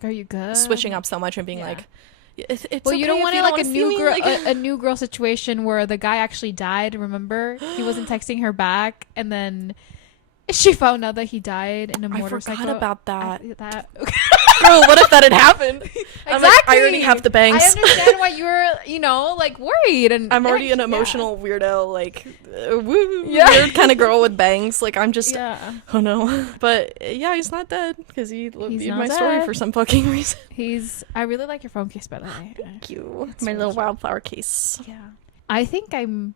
are you good, switching up so much and being like, it's well, okay, you don't want it like a new girl, like... a new girl situation where the guy actually died. Remember, he wasn't texting her back, and then she found out that he died in a motorcycle. I forgot about that. Girl, what if that had happened? Exactly. I'm like, I already have the bangs. I understand why you were, like, worried. And I'm already an emotional weirdo, like, weird kind of girl with bangs. Like, I'm just, oh no. But yeah, he's not dead because he viewed my story for some fucking reason. I really like your phone case, by the way. Thank you. It's my little wildflower case. Yeah. I think I'm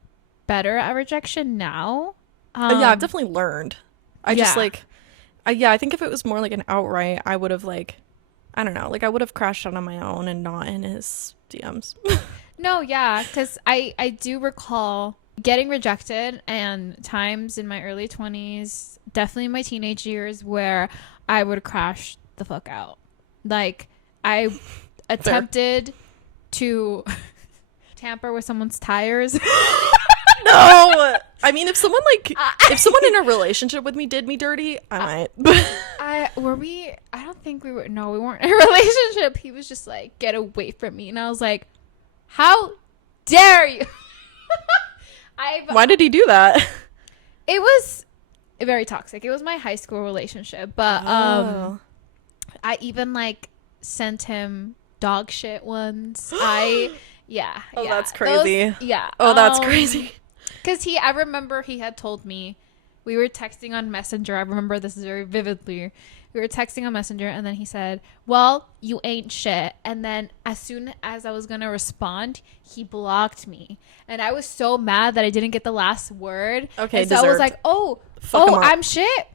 better at rejection now. Yeah, I've definitely learned. I just like, I think if it was more like an outright, I would have like, I don't know, like I would have crashed out on my own and not in his DMs. No, yeah, because I do recall getting rejected and times in my early 20s, definitely in my teenage years, where I would crash the fuck out. Like, I attempted to tamper with someone's tires. No, I mean, if someone in a relationship with me did me dirty, I might. I don't think we were. No, we weren't in a relationship. He was just like, get away from me, and I was like, how dare you? Why did he do that? It was very toxic. It was my high school relationship, but I even like sent him dog shit once. That's crazy. That's crazy. Because I remember he had told me, we were texting on Messenger. I remember this very vividly. We were texting on Messenger, and then he said, well, you ain't shit. And then as soon as I was going to respond, he blocked me. And I was so mad that I didn't get the last word. Okay, and so I was like, I'm shit.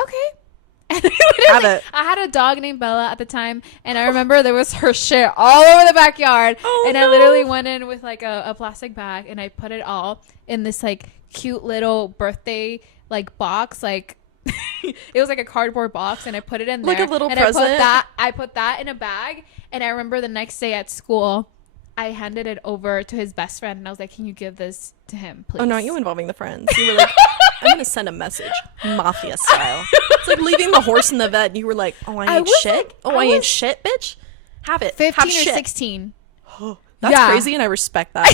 Okay. And Have it. I had a dog named Bella at the time, and I remember there was her shit all over the backyard. Oh, and no. I literally went in with like a plastic bag, and I put it all in this like cute little birthday like box, like it was like a cardboard box, and I put it in there Like a little and present. I put that in a bag. And I remember the next day at school, I handed it over to his best friend, and I was like, can you give this to him, please? Oh, not you involving the friends. You were like, I'm going to send a message. Mafia style. It's like leaving the horse in the vet. And you were like, oh, I ain't shit? I ain't shit, bitch? Have it. 15 Have or shit. 16. That's Yeah. crazy, and I respect that.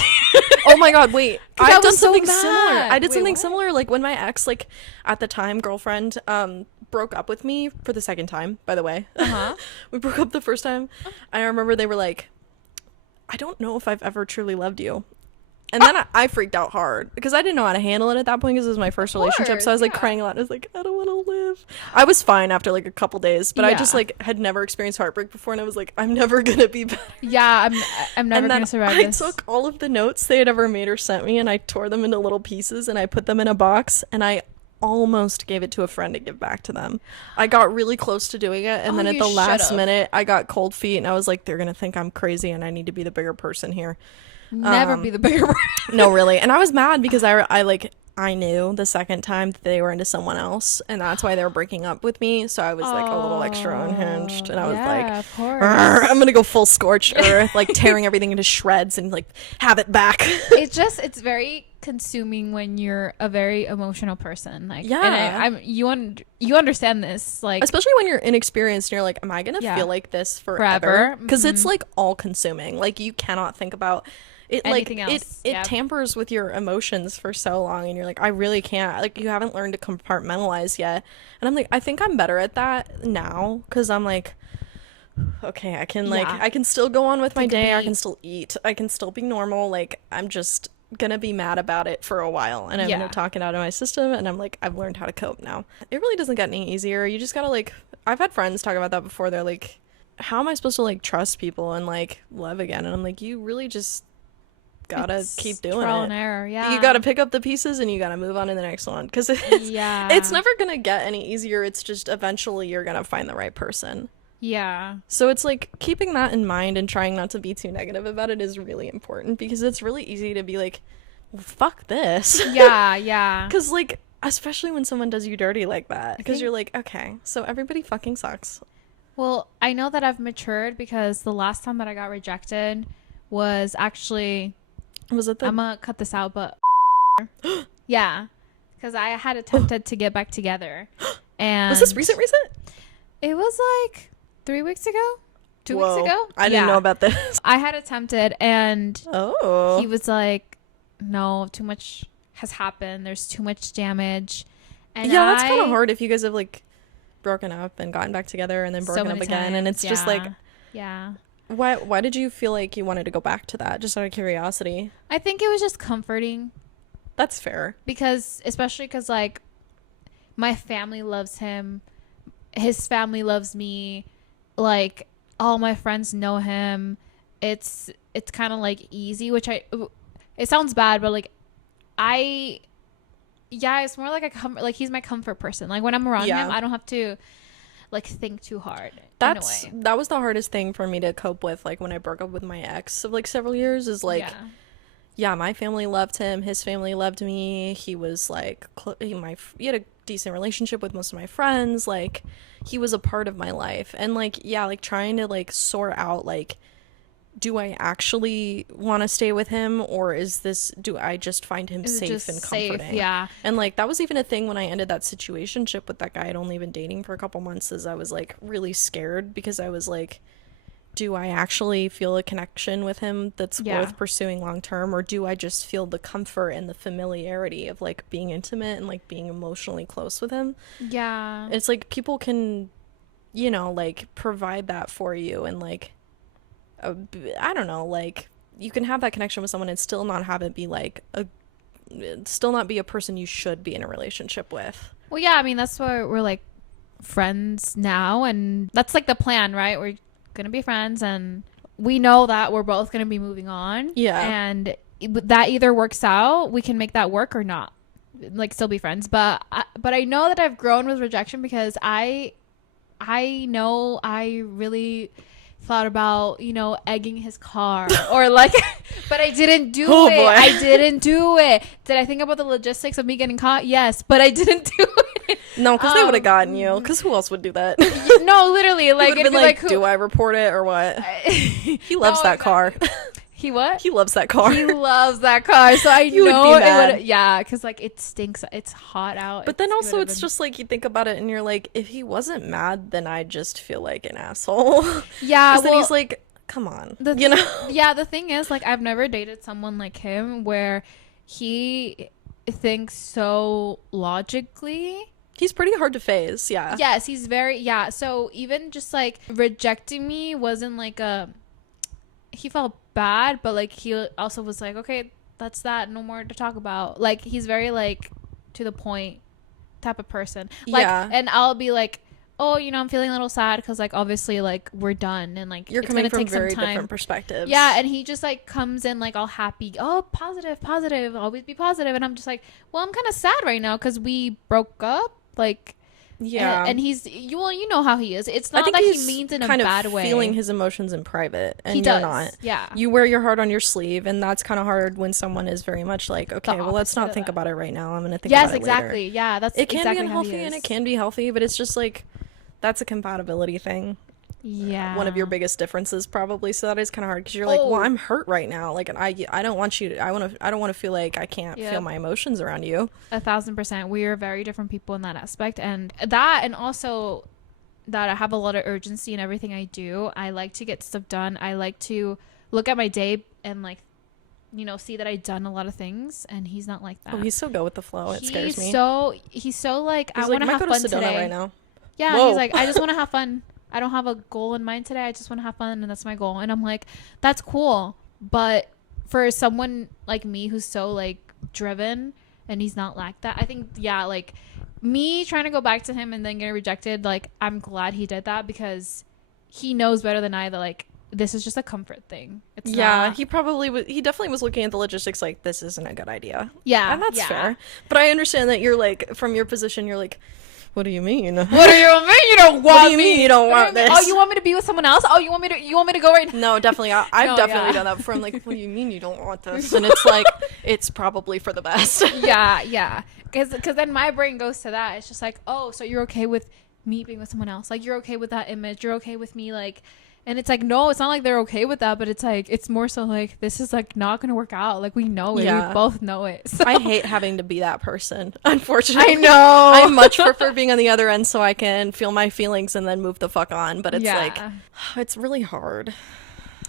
Oh my god, wait. I I've done was so something mad. similar. I did Wait, something what? similar, like when my ex, like at the time, girlfriend, broke up with me for the second time, by the way. Uh-huh. We broke up the first time. I remember they were like, I don't know if I've ever truly loved you. And then I freaked out hard because I didn't know how to handle it at that point because it was my first relationship. So I was like crying a lot. I was like, I don't want to live. I was fine after like a couple days, but I just like had never experienced heartbreak before, and I was like, I'm never gonna be better. Yeah, I'm never And then gonna survive I this. took all of the notes they had ever made or sent me, and I tore them into little pieces, and I put them in a box, and I almost gave it to a friend to give back to them. I got really close to doing it, and then at you the last should've. minute I got cold feet, and I was like, they're gonna think I'm crazy and I need to be the bigger person here. Never be the bigger person. No, really. And I was mad because I knew the second time that they were into someone else, and that's why they were breaking up with me. So I was like a little extra unhinged, and I was like, of course. I'm gonna go full scorched earth, like tearing everything into shreds and like have it back. It's very consuming when you're a very emotional person. Like, Yeah. and you understand this, like, Especially when you're inexperienced and you're like, am I gonna Yeah. feel like this Forever? forever? Because it's like all consuming. Like you cannot think about it. Anything like else. it Yeah. tampers with your emotions for so long, and you're like, I really can't. Like you haven't learned to compartmentalize yet. And I'm like, I think I'm better at that now because I'm like, okay, I can Yeah. I can still go on with my Take a day. I beat. can still eat. I can still be normal. Like I'm just gonna be mad about it for a while, and I'm Yeah. gonna talk it out of my system, and I'm like, I've learned how to cope now. It really doesn't get any easier. You just gotta like, I've had friends talk about that before. They're like, how am I supposed to like trust people and like love again? And I'm like, you really just gotta It's keep doing trial it. and error. Yeah, You gotta pick up the pieces and you gotta move on to the next one, because it's Yeah, it's never gonna get any easier. It's just eventually you're gonna find the right person. Yeah, So it's like keeping that in mind and trying not to be too negative about it is really important, because it's really easy to be like, well, fuck this. yeah. Because like, especially when someone does you dirty like that, because think- you're like, okay, so everybody fucking sucks. Well, I know that I've matured because the last time that I got rejected was actually, Was it the I'm gonna cut this out, but yeah, because I had attempted to get back together, and was this recent? It was like 3 weeks ago, 2 Whoa. weeks ago. I didn't Yeah. know about this. I had attempted, and Oh. he was like, no, too much has happened, there's too much damage. And Yeah, that's kind of hard if you guys have like broken up and gotten back together and then so broken up many again, and it's times, just like, yeah, why did you feel like you wanted to go back to that, just out of curiosity? I think it was just comforting, That's fair. because especially because like my family loves him, his family loves me, like all my friends know him. It's kind of like easy, which it sounds bad, but like it's more like a comfort, like he's my comfort person. Like when I'm around Yeah. him, I don't have to like think too hard. That was the hardest thing for me to cope with, like when I broke up with my ex of like several years, is like, yeah, my family loved him, his family loved me, he was like he had a decent relationship with most of my friends, like he was a part of my life. And like, yeah, like trying to like sort out like, do I actually want to stay with him, or do I just find him Is it safe just and comforting? safe? Yeah. And like that was even a thing when I ended that situationship with that guy I'd only been dating for a couple months, is I was like really scared, because I was like, do I actually feel a connection with him that's worth pursuing long term, or do I just feel the comfort and the familiarity of like being intimate and like being emotionally close with him? Yeah. It's like people can, you know, like provide that for you, and like I don't know, like you can have that connection with someone and still not have it be like still not be a person you should be in a relationship with. Well, yeah, I mean, that's why we're like friends now, and that's like the plan, right? We're gonna be friends, and we know that we're both gonna be moving on. Yeah. And that either works out, we can make that work, or not, like still be friends. But I know that I've grown with rejection, because I I know I really thought about, you know, egging his car or like, but I didn't do it. Boy. I didn't do it. Did I think about the logistics of me getting caught? Yes, but I didn't do it. No, because they would have gotten you. Because who else would do that? No, literally, like, It'd it'd been be like, who? do I report it or what? He loves No, that car. He what? He loves that car. He loves that car, so I You would know be it mad. would. Yeah, because like it stinks. It's hot out. But then also, would've it's been- just like you think about it and you're like, if he wasn't mad, then I just feel like an asshole. yeah. Because then Well, he's like, come on. the You know? yeah. The thing is, like, I've never dated someone like him where he thinks so logically. He's pretty hard to phase. Yeah. Yes, he's very yeah. So even just like rejecting me wasn't like a. He felt bad, but like he also was like, okay, that's that. No more to talk about. Like he's very like to the point type of person. Like, Yeah. and I'll be like, oh, you know, I'm feeling a little sad because like obviously like we're done and like You're it's coming gonna from take very some time. different perspectives. Yeah, and he just like comes in like all happy. Oh, positive, positive. Always be positive. And I'm just like, well, I'm kind of sad right now because we broke up. Like, Yeah. and he's you know how he is. It's I not think that he he's means in a kind bad of way. feeling his emotions in private, and He you're does. not. Yeah. You wear your heart on your sleeve, and that's kind of hard when someone is very much like, okay, well, let's opposite not of think that. about it right now. I'm gonna think Yes, about it exactly. later. Yeah, that's It can exactly be how he unhealthy and is. it can be healthy, but it's just like that's a compatibility thing. Yeah. One of your biggest differences probably. So that is kind of hard because you're like, well, Oh. I'm hurt right now. Like, and I don't want you to. I don't want to feel like I can't Yep. feel my emotions around you. 1,000%. We are very different people in that aspect, and that, and also that I have a lot of urgency in everything I do. I like to get stuff done. I like to look at my day and like, you know, see that I've done a lot of things, and he's not like that. Oh, he's so go with the flow. It scares me. He's so like, He's I like, want to might have go to fun Sedona today. right now. Yeah, Whoa. he's like, I just want to have fun. I don't have a goal in mind today. I just want to have fun, and that's my goal. And I'm like, that's cool. But for someone like me who's so like driven, and he's not like that, I think, yeah, like me trying to go back to him and then get rejected, like I'm glad he did that because he knows better than I that like this is just a comfort thing. It's Yeah, not, he probably was. He definitely was looking at the logistics like this isn't a good idea. yeah, And that's yeah. fair. But I understand that you're like, from your position, you're like, what do you mean? What do you mean you don't want What do you me? mean you don't What do want mean? this? Oh, you want me to be with someone else? Oh, you want me to go right now? No, definitely. I've No, definitely yeah. done that before. I'm like, what do you mean you don't want this? And it's like, it's probably for the best. Yeah. Because then my brain goes to that. It's just like, oh, so you're okay with me being with someone else? Like, you're okay with that image? You're okay with me, like... And it's like, no, it's not like they're okay with that, but it's like, it's more so like, this is like not going to work out. Like, we know it. Yeah. We both know it. So. I hate having to be that person, unfortunately. I know. I much prefer being on the other end so I can feel my feelings and then move the fuck on. But it's like, it's really hard.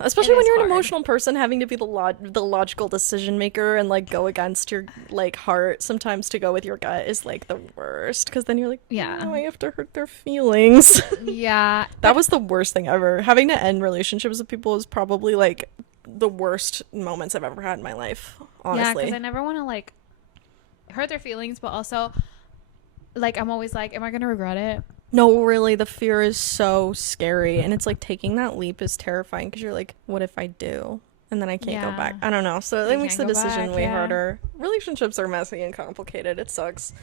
Especially It when is you're an hard. emotional person, having to be the logical decision maker and like go against your like heart sometimes to go with your gut is like the worst. Because then you're like, Yeah. no, I have to hurt their feelings. Yeah. That was the worst thing ever. Having to end relationships with people is probably like the worst moments I've ever had in my life. Yeah, Honestly. because I never want to, like, hurt their feelings, but also, like, I'm always like, am I going to regret it? No, really, the fear is so scary. And it's like taking that leap is terrifying because you're like, what if I do? And then I can't go Yeah. back. I don't know. So You that makes the can't go decision back, way yeah. harder. Relationships are messy and complicated. It sucks.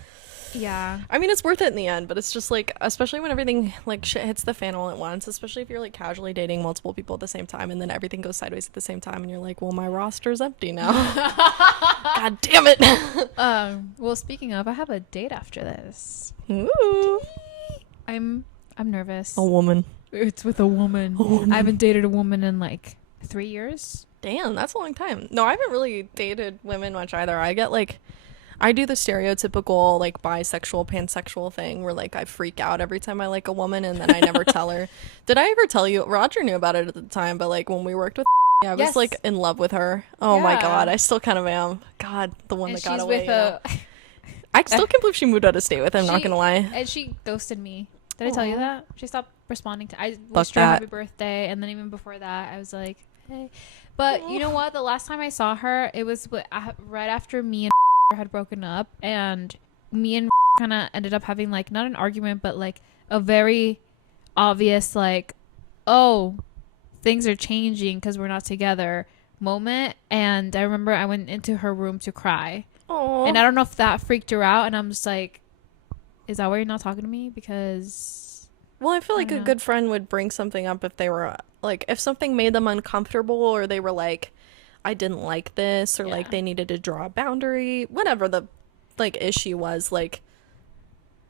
Yeah. I mean, it's worth it in the end, but it's just like, especially when everything like shit hits the fan all at once, especially if you're like casually dating multiple people at the same time and then everything goes sideways at the same time and you're like, well, my roster's empty now. God damn it. Well, speaking of, I have a date after this. Ooh. I'm nervous. A woman. It's with a woman. I haven't dated a woman in like 3 years. Damn, that's a long time. No, I haven't really dated women much either. I get like, I do the stereotypical like bisexual, pansexual thing where like I freak out every time I like a woman and then I never tell her. Did I ever tell you? Roger knew about it at the time, but like when we worked with I was Yes. like in love with her. Oh my Yeah. God, I still kind of am. God, the one And that got she's away. with you know. a I still can't believe she moved out of state with him, not She- gonna lie. and she ghosted me. Did I tell you Aw. that? She stopped responding to. I wished her that. happy birthday, and then even before that, I was like, hey. But you know what? The last time I saw her, it was right after me and had broken up, and me and kind of ended up having like not an argument, but like a very obvious like, oh, things are changing because we're not together moment. And I remember I went into her room to cry, Oh, and I don't know if that freaked her out, and I'm just like, is that why you're not talking to me? Because Well, I feel like I a don't know. good friend would bring something up if they were like, if something made them uncomfortable, or they were like, I didn't like this, or like Yeah. they needed to draw a boundary, whatever the like issue was. Like,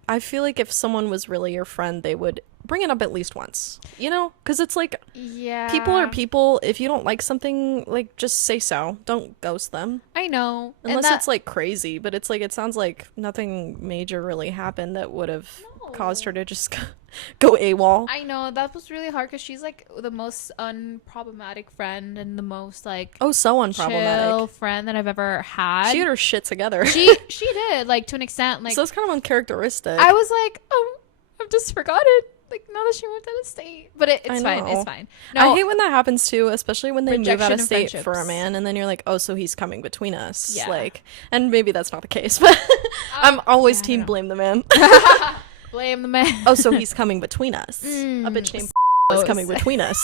I feel like if someone was really your friend, they would bring it up at least once, you know? Because it's like, Yeah. people are people. If you don't like something, like, just say so. Don't ghost them. I know. And Unless that, it's like crazy, but it's like, it sounds like nothing major really happened that would have caused her to just go AWOL. I know that was really hard because she's like the most unproblematic friend and the most like Oh, so unproblematic. chill friend that I've ever had. She had her shit together. She did, like, to an extent. Like, So it's kind of uncharacteristic. I was like, oh, I've just forgotten. Like, now that she moved out of state, but it's I fine. know. It's fine. I hate when that happens too, especially when they move out Rejection of in state for a friendships. man, and then you're like, oh, so he's coming between us. Yeah. Like, and maybe that's not the case, but I'm always yeah, I team don't know. blame the man. Blame the man. Oh, so he's coming between us. A bitch named is coming between us.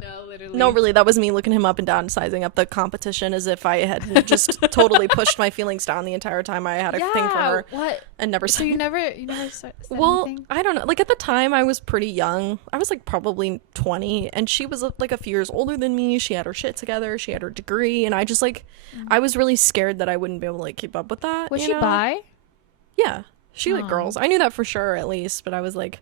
No, literally. No, really, that was me looking him up and down, sizing up the competition as if I had just totally pushed my feelings down the entire time I had a thing for her What? and never So said. you never said Well, anything? I don't know. Like, at the time, I was pretty young. I was like probably 20, and she was like a few years older than me. She had her shit together. She had her degree, and I just like, I was really scared that I wouldn't be able to like keep up with that. Was you she know? bi? Yeah, she liked Oh. girls. I knew that for sure, at least. But I was like,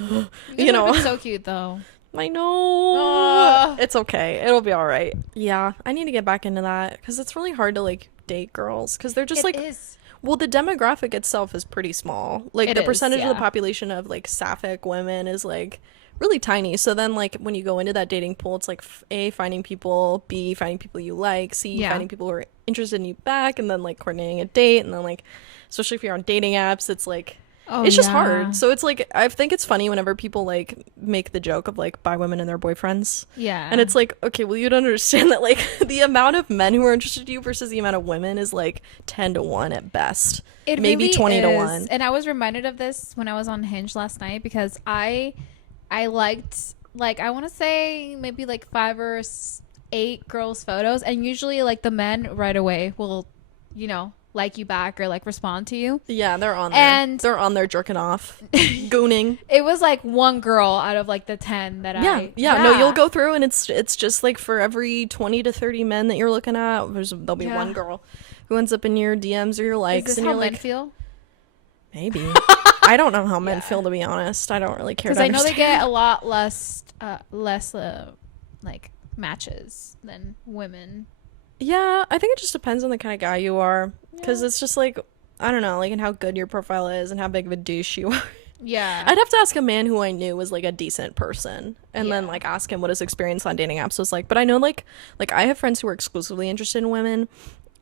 You you know, know, so cute though. I know. It's okay. It'll be all right. Yeah, I need to get back into that because it's really hard to like date girls because they're just It like. is. Well, the demographic itself is pretty small. Like, It the is, percentage of yeah. the population of like sapphic women is like really tiny. So then, like, when you go into that dating pool, it's like A, finding people, B, finding people you like, C, Yeah. finding people who are interested in you back, and then like coordinating a date, and then like, especially if you're on dating apps, it's like Oh, it's just yeah. hard. So it's like, I think it's funny whenever people like make the joke of like bi women and their boyfriends. Yeah. And it's like, okay, well, you don't understand that like the amount of men who are interested in you versus the amount of women is like 10-1 at best. It Maybe really 20-1. is. And I was reminded of this when I was on Hinge last night because I liked, like, I want to say maybe like 5 or 8 girls' photos, and usually like the men right away will, you know, like you back or like respond to you. Yeah, they're on there. And- they're on there jerking off, gooning. It was like one girl out of like the 10 that Yeah. No, you'll go through and it's just like for every 20 to 30 men that you're looking at, there'll be Yeah. one girl who ends up in your DMs or your Is likes, this and how you're men like, feel? maybe. I don't know how men Yeah. feel, to be honest. I don't really care. Because To I know they understand. get a lot less like matches than women. Yeah, I think it just depends on the kind of guy you are, because Yeah. it's just like, I don't know, like, and how good your profile is and how big of a douche you are. Yeah. I'd have to ask a man who I knew was like a decent person, and then Yeah. like ask him what his experience on dating apps was like. But I know like I have friends who are exclusively interested in women,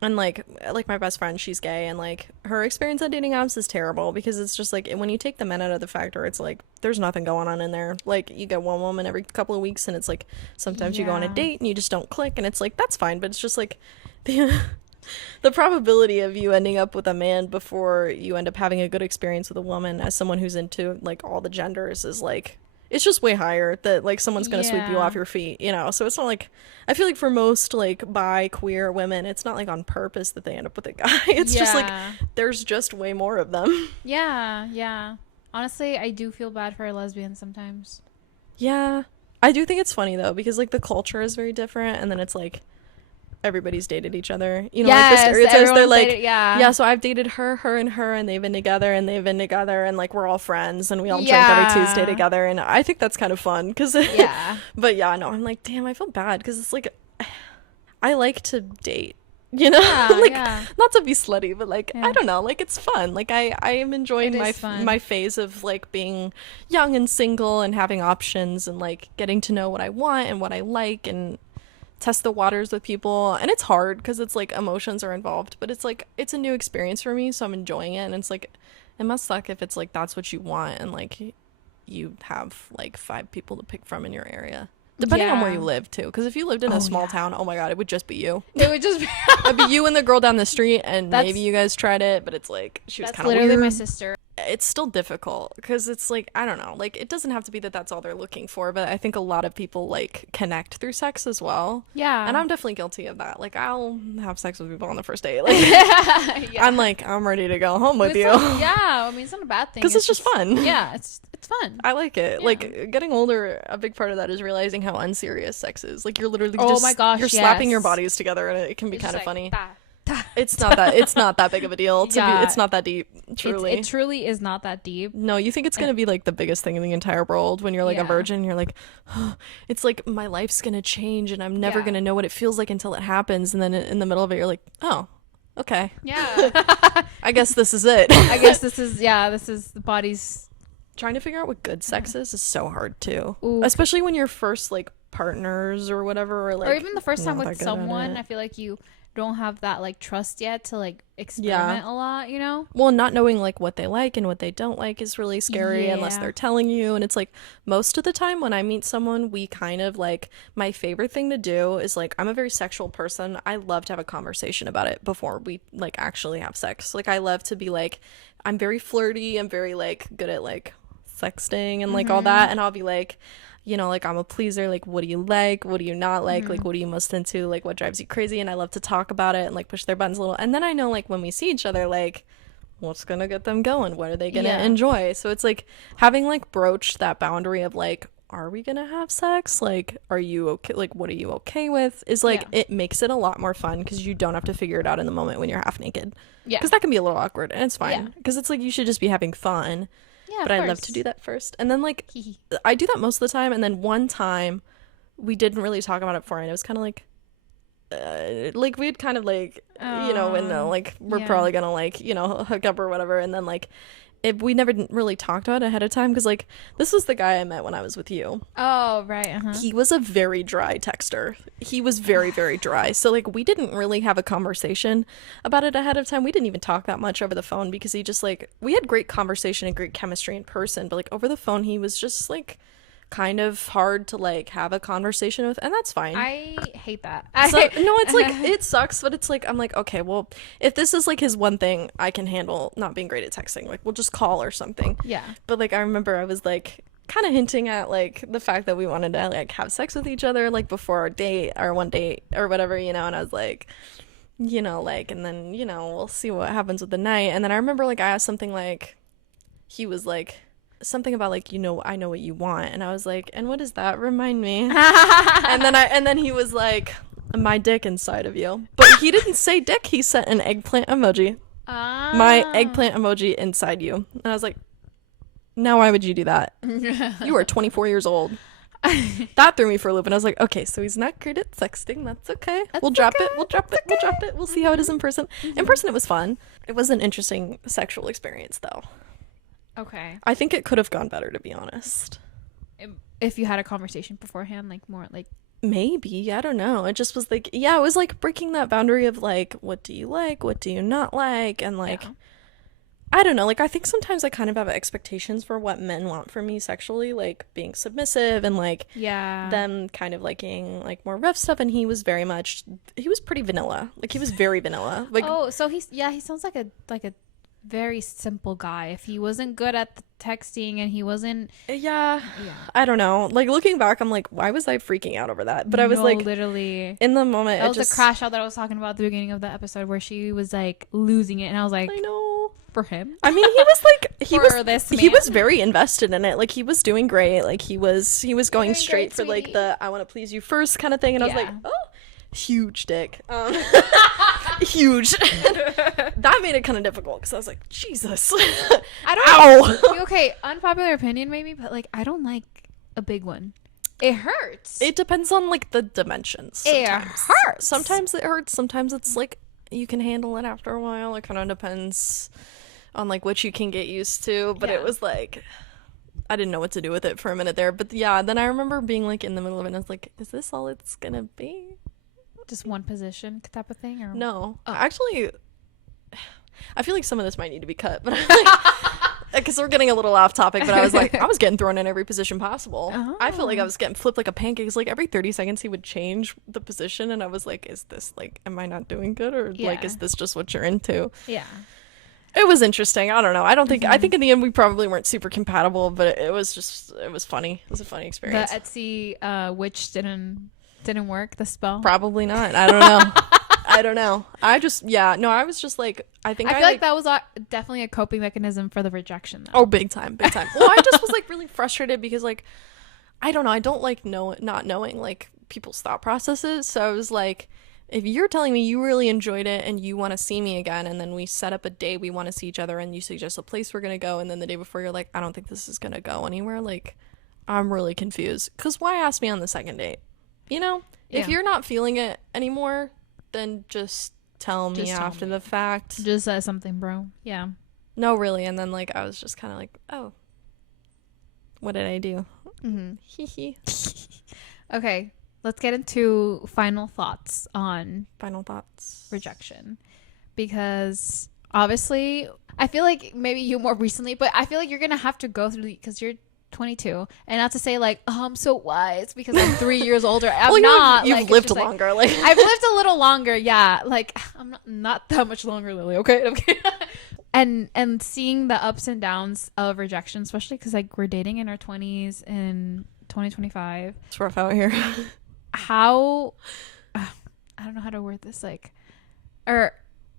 and like my best friend, she's gay, and like her experience on dating apps is terrible because it's just like when you take the men out of the factor, it's like there's nothing going on in there. Like, you get one woman every couple of weeks, and it's like sometimes you go on a Yeah. date and you just don't click, and it's like that's fine, but it's just like the probability of you ending up with a man before you end up having a good experience with a woman as someone who's into like all the genders is like, it's just way higher that like someone's gonna sweep you Yeah. off your feet, you know. So it's not like, I feel like for most like bi queer women, it's not like on purpose that they end up with a guy. It's just like Yeah. there's just way more of them. Yeah. Honestly, I do feel bad for lesbians sometimes. Yeah, I do think it's funny though, because like the culture is very different, and then it's like everybody's dated each other, you know. Like the stereotypes, they're everyone's like dated- yeah. yeah, so I've dated her, and they've been together, and like we're all friends, and we all drink every Yeah. Tuesday together, and I think that's kind of fun because Yeah. but yeah, no, I'm like, damn, I feel bad because it's like I like to date, you know. Yeah, like yeah. not to be slutty, but like Yeah. I don't know, like it's fun. Like I am enjoying It is fun. my phase of like being young and single and having options and like getting to know what I want and what I like and test the waters with people. And it's hard because it's like emotions are involved, but it's like it's a new experience for me, so I'm enjoying it. And it's like it must suck if it's like that's what you want and like you have like 5 people to pick from in your area, depending on where Yeah. you live too, because if you lived in a Oh, small yeah. town, oh my god, it would just be you. It would just be It'd be you and the girl down the street, and That's- maybe you guys tried it, but it's like she was That's kind of literally weird. my sister. it's still difficult because it's like, I don't know, like it doesn't have to be that that's all they're looking for, but I think a lot of people like connect through sex as well. Yeah. And I'm definitely guilty of that. Like I'll have sex with people on the first date. Like Yeah. I'm like, I'm ready to go home with you. Yeah, I mean, it's not a bad thing. Because it's just fun. Yeah, it's fun. I like it. Yeah. Like getting older, a big part of that is realizing how unserious sex is. Like you're literally Oh just, my gosh, you're slapping your yes. bodies together, and it can be It's kind of just funny. like, "Da, da." It's not that big of a deal. Yeah. It's not that deep. Truly. It truly is not that deep. No, you think it's gonna be like the biggest thing in the entire world when you're like a Yeah. virgin. You're like, oh, it's like my life's gonna change, and I'm never Yeah. gonna know what it feels like until it happens. And then in the middle of it, you're like, oh, okay, Yeah. I guess this is it. I guess this is the body's. Trying to figure out what good sex is so hard too. Ooh. Especially when you're first like partners or whatever, or like, Or even the first time not with that good at someone, it. I feel like you don't have that like trust yet to like experiment a lot, you know? Well, not knowing like what they like and what they don't like is really scary unless Yeah. they're telling you. And it's like most of the time when I meet someone, we kind of like, my favorite thing to do is like, I'm a very sexual person. I love to have a conversation about it before we like actually have sex. Like I love to be like, I'm very flirty. I'm very like good at like sexting and like all that. And I'll be like, you know, like I'm a pleaser. Like, what do you like? What do you not like? Like, what are you most into? Like, what drives you crazy? And I love to talk about it and like push their buttons a little. And then I know like when we see each other, like, what's gonna get them going? What are they gonna Yeah. enjoy? So it's like having like broached that boundary of like, are we gonna have sex? Like, are you okay? Like, what are you okay with? Is like, Yeah. it makes it a lot more fun because you don't have to figure it out in the moment when you're half naked. Yeah. Because that can be a little awkward and it's Yeah. fine. Because it's like you should just be having fun. Yeah, But I love to do that first. And then like I do that most of the time. And then one time we didn't really talk about it before, and it was kind of like we had kind of like, you know, when like we're yeah. probably gonna like, you know, hook up or whatever. And then like we never really talked about it ahead of time because like this was the guy I met when I was with you. Oh, right. Uh-huh. He was a very dry texter. He was very, very dry. So like we didn't really have a conversation about it ahead of time. We didn't even talk that much over the phone because he just like, we had great conversation and great chemistry in person, but like over the phone he was just like kind of hard to like have a conversation with, and that's fine. I hate that. So, no, it's like it sucks, but it's like I'm like, okay, well, if this is like his one thing, I can handle not being great at texting. Like we'll just call or something. Yeah. But like I remember I was like kind of hinting at like the fact that we wanted to like have sex with each other like before our date or one date or whatever, you know, and I was like, you know, like, and then, you know, we'll see what happens with the night. And then I remember like I asked something like, he was like something about like, you know, I know what you want, and I was like, and what does that remind me? and then he was like, my dick inside of you. But he didn't say dick, he sent an eggplant emoji. My eggplant emoji inside you. And I was like, now why would you do that? You are 24 years old. That threw me for a loop, and I was like, okay, so he's not great at sexting. That's okay. We'll drop it. We'll see how it is in person. In person it was fun. It was an interesting sexual experience though. Okay. I think it could have gone better, to be honest. If you had a conversation beforehand, like more like. Maybe, I don't know. It just was like, yeah, it was like breaking that boundary of like, what do you like, what do you not like, and like, Yeah. I don't know, like I think sometimes I kind of have expectations for what men want from me sexually, like being submissive and like Yeah. them kind of liking like more rough stuff, and he was pretty vanilla. Like he was very vanilla. Like Oh, so he sounds like a very simple guy. If he wasn't good at the texting and he wasn't. yeah, I don't know. Like looking back, I'm like, why was I freaking out over that? But I was No, like, literally. in the moment, That it was just the crash out that I was talking about at the beginning of the episode where she was like losing it, and I was like, I know. for him. I mean, he was like he For this he was man. very invested in it. Like he was doing great. Like he was going Doing straight great, for like sweetie. the I want to please you first kind of thing. And I was like, Yeah. oh, huge dick, huge. That made it kind of difficult because I was like, Jesus, I don't ow. Okay, unpopular opinion maybe, but like I don't like a big one. It hurts. It depends on like the dimensions. It Sometimes. hurts. Sometimes it hurts. Sometimes it's like you can handle it after a while. It kind of depends on like what you can get used to. But Yeah. it was like I didn't know what to do with it for a minute there. But yeah, then I remember being like in the middle of it and I was like, is this all it's gonna be? Just one position type of thing, or No. Oh. Actually, I feel like some of this might need to be cut, but I'm like, because we're getting a little off topic, but I was like, I was getting thrown in every position possible. I felt like I was getting flipped like a pancake. It's like every 30 seconds he would change the position, and I was like, is this like, am I not doing good, or like, Yeah. is this just what you're into? Yeah. It was interesting. I don't know. I think in the end we probably weren't super compatible, but it was funny. It was a funny experience. The Etsy witch didn't work, the spell. Probably not. I don't know. I don't know. I was just like, I feel like that was definitely a coping mechanism for the rejection, though. Oh, big time. Well, I just was like really frustrated because like, I don't know. I don't like not knowing like people's thought processes. So I was like, if you're telling me you really enjoyed it and you want to see me again, and then we set up a day we want to see each other, and you suggest a place we're gonna go, and then the day before you're like, I don't think this is gonna go anywhere, like, I'm really confused. Because why ask me on the second date? You know, if you're not feeling it anymore, then just tell me after the fact. Just say something, bro. Yeah. No, really. And then like I was just kind of like, oh, what did I do? Mm-hmm. Okay. Let's get into final thoughts on rejection, because obviously I feel like maybe you more recently, but I feel like you're gonna have to go through, because you're 22, and not to say like, oh, I'm so wise because I'm 3 years older. I'm not. You've lived longer. Like I've lived a little longer. Yeah, like I'm not that much longer, Lily. Okay. And seeing the ups and downs of rejection, especially because like we're dating in our 20s in 2025. It's rough out here. How I don't know how to word this, like, or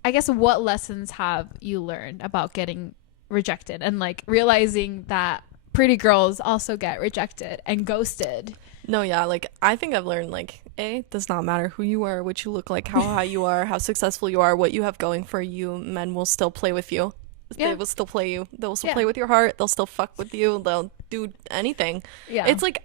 I guess what lessons have you learned about getting rejected and like realizing that pretty girls also get rejected and ghosted? No, yeah, like I think I've learned like it does not matter who you are, what you look like, how high you are, how successful you are, what you have going for you. Men will still play with you. They will still play you. They'll still play with your heart. They'll still fuck with you. They'll do anything. Yeah, it's like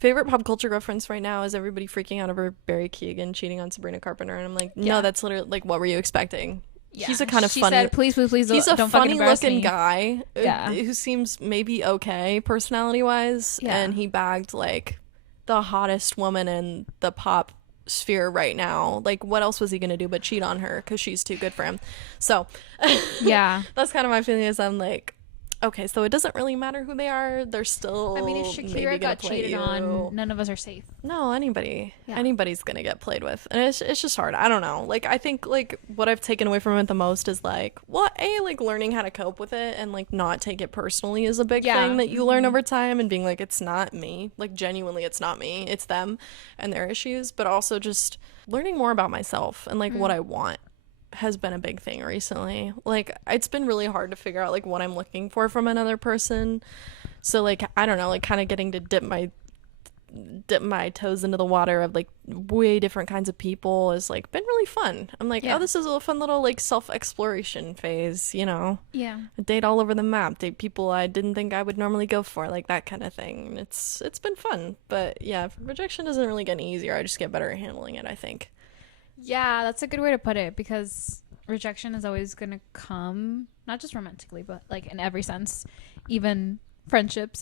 favorite pop culture reference right now is everybody freaking out over Barry Keoghan cheating on Sabrina Carpenter, and I'm like, no, that's literally like, what were you expecting? Yeah. He's a kind of funny. Said, please, he's a funny looking guy who seems maybe okay personality wise, and he bagged like the hottest woman in the pop sphere right now. Like, what else was he gonna do but cheat on her because she's too good for him? So yeah, that's kind of my feeling. Is I'm like, okay, so it doesn't really matter who they are. They're still. I mean, if Shakira got cheated on, none of us are safe. No, anybody's gonna get played with, and it's just hard. I don't know. Like, I think like what I've taken away from it the most is like, like learning how to cope with it and like not take it personally is a big thing that you learn over time, and being like, it's not me. Like, genuinely, it's not me. It's them and their issues. But also just learning more about myself and like what I want has been a big thing recently. Like, it's been really hard to figure out like what I'm looking for from another person. So like, I don't know, like kind of getting to dip my toes into the water of like way different kinds of people has like been really fun. I'm like, oh, this is a fun little like self-exploration phase, you know? Yeah. Date all over the map, date people I didn't think I would normally go for, like that kind of thing. It's been fun. But yeah, rejection doesn't really get any easier. I just get better at handling it, I think. Yeah, that's a good way to put it, because rejection is always going to come, not just romantically, but like in every sense, even friendships.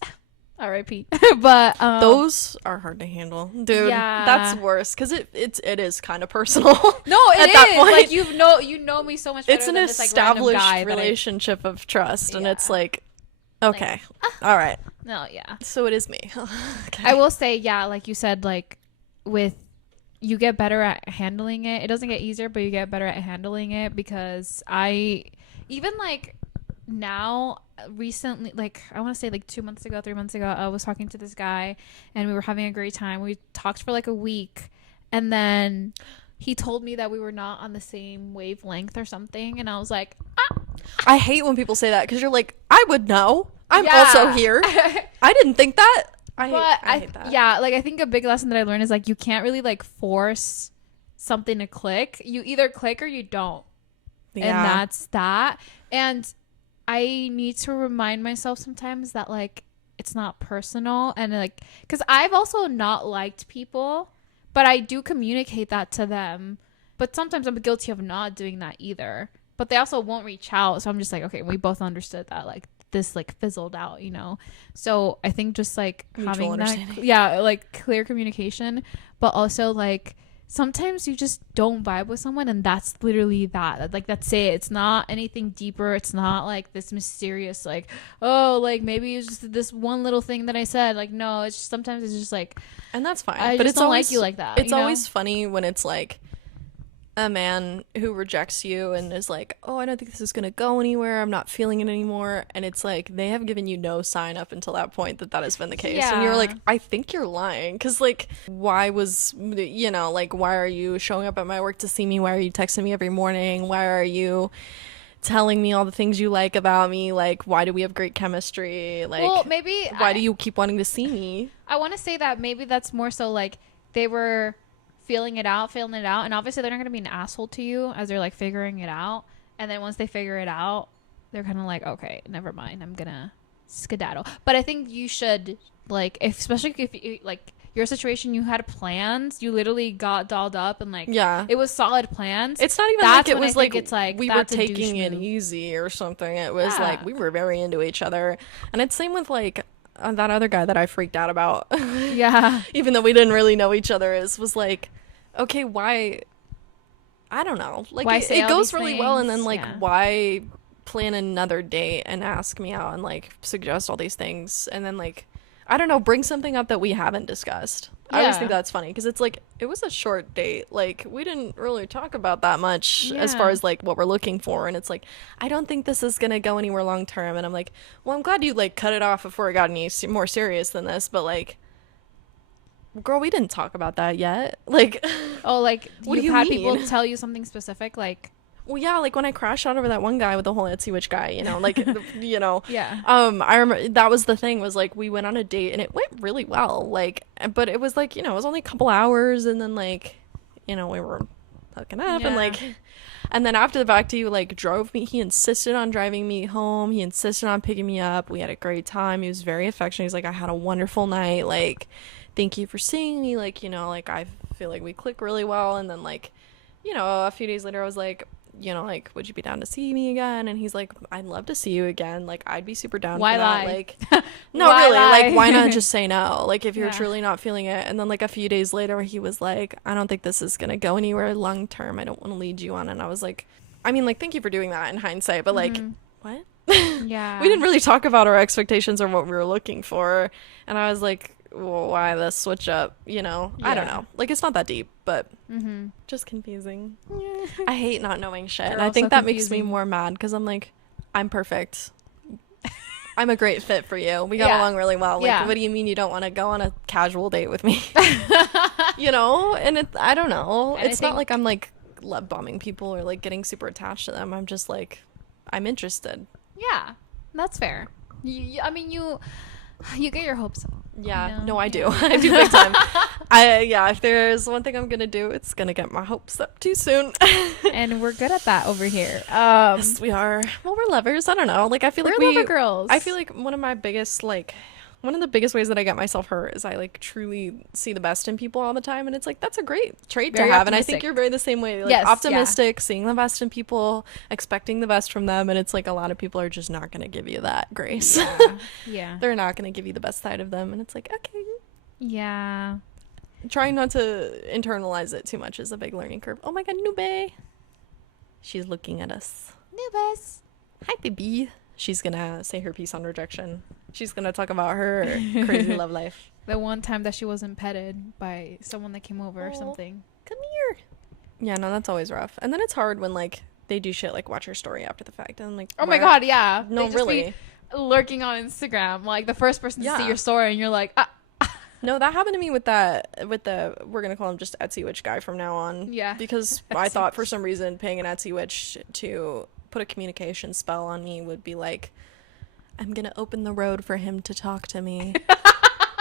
R.I.P. But those are hard to handle, dude. Yeah, that's worse because it is kind of personal. No, it is. Like you know me so much better. It's an established relationship of trust, and it's like, okay, all right. No, yeah. So it is me. Okay. I will say, yeah, like you said, like with. You get better at handling it. It doesn't get easier, but you get better at handling it, because I even like now recently, like I want to say like 3 months ago, I was talking to this guy and we were having a great time. We talked for like a week, and then he told me that we were not on the same wavelength or something, and I was like, I hate when people say that, because you're like, I would know. I'm also here. I didn't think that. I hate that. Yeah, like I think a big lesson that I learned is like you can't really like force something to click. You either click or you don't. Yeah. And that's that. And I need to remind myself sometimes that like it's not personal, and like because I've also not liked people, but I do communicate that to them. But sometimes I'm guilty of not doing that either. But they also won't reach out, so I'm just like, okay, we both understood that like this like fizzled out, you know? So I think just like having that, like clear communication, but also like sometimes you just don't vibe with someone, and that's literally that. Like, that's it. It's not anything deeper. It's not like this mysterious, like, oh, like maybe it's just this one little thing that I said. Like, no, it's just, sometimes it's just like, and that's fine. I but just it's don't always, like you like that. It's always funny when it's like, a man who rejects you and is like, oh, I don't think this is going to go anywhere. I'm not feeling it anymore. And it's like, they have given you no sign up until that point that that has been the case. And you're like, I think you're lying. Because, like, why was, you know, like, why are you showing up at my work to see me? Why are you texting me every morning? Why are you telling me all the things you like about me? Like, why do we have great chemistry? Like, well, maybe why do you keep wanting to see me? I want to say that maybe that's more so like they were feeling it out, and obviously they're not going to be an asshole to you as they're like figuring it out, and then once they figure it out, they're kind of like, okay, never mind, I'm gonna skedaddle. But I think you should, like, especially if you, like, your situation, you had plans, you literally got dolled up, and like, yeah, it was solid plans. It's not even that's like it was like it's like we were taking it easy or something. It was like we were very into each other. And it's same with like that other guy that I freaked out about. Yeah. Even though we didn't really know each other, was like, okay, why? I don't know. Like, why it goes really well, and then like, yeah. why plan another date and ask me out and like suggest all these things, and then like, I don't know, bring something up that we haven't discussed. I always think that's funny because it's like, it was a short date. Like, we didn't really talk about that much as far as like what we're looking for. And it's like, I don't think this is going to go anywhere long term. And I'm like, well, I'm glad you like cut it off before it got any more serious than this. But like, girl, we didn't talk about that yet. Like, oh, like, what do you had mean? people tell you something specific? Like, well, yeah, like when I crashed out over that one guy with the whole Etsy witch guy, you know, like, you know, yeah. I remember that was the thing, was like, we went on a date and it went really well, like, but it was like, you know, it was only a couple hours, and then like, you know, we were hooking up, and like, and then after the fact, he like drove me, he insisted on driving me home, he insisted on picking me up, we had a great time, he was very affectionate, he's like, I had a wonderful night, like, thank you for seeing me, like, you know, like, I feel like we click really well. And then like, you know, a few days later I was like, you know, like, would you be down to see me again? And he's like, I'd love to see you again, like, I'd be super down for that. Like, no, really, like, why not just say no, like, if you're truly not feeling it. And then like a few days later he was like, I don't think this is gonna go anywhere long term, I don't want to lead you on. And I was like, I mean, like, thank you for doing that in hindsight, but like, what? Yeah. We didn't really talk about our expectations or what we were looking for. And I was like, well, why the switch up, you know? I don't know, like, it's not that deep, but just confusing. I hate not knowing shit. You're and I think that confusing. makes me more mad because I'm like, I'm perfect, I'm a great fit for you, we got along really well, like, what do you mean you don't want to go on a casual date with me? You know? And I don't know, and it's not like I'm like love bombing people or like getting super attached to them. I'm just like, I'm interested. Yeah, that's fair. I mean, you get your hopes up. Yeah, you know? no, I do. I do big time. If there's one thing I'm gonna do, it's gonna get my hopes up too soon. And we're good at that over here. Yes, we are. Well, we're lovers. I don't know. Like, I feel like we're lover girls. I feel like one of the biggest ways that I get myself hurt is I like truly see the best in people all the time, and it's like, that's a great trait Very to have. optimistic. And I think you're very the same way. Like, Yes, optimistic, seeing the best in people, expecting the best from them, and it's like a lot of people are just not gonna give you that grace. Yeah. They're not gonna give you the best side of them, and it's like, okay. Yeah. Trying not to internalize it too much is a big learning curve. Oh my god, Nube. She's looking at us. Nubes. Hi, baby. She's gonna say her piece on rejection. She's gonna talk about her crazy love life. The one time that she wasn't petted by someone that came over or something. Come here. Yeah, no, that's always rough. And then it's hard when like they do shit like watch her story after the fact, and I'm like, oh my god, yeah. No, really. Lurking on Instagram, like the first person to see your story, and you're like, No, that happened to me with the, we're gonna call him just Etsy witch guy from now on. Yeah. Because I thought for some reason paying an Etsy witch to put a communication spell on me would be like, I'm gonna open the road for him to talk to me.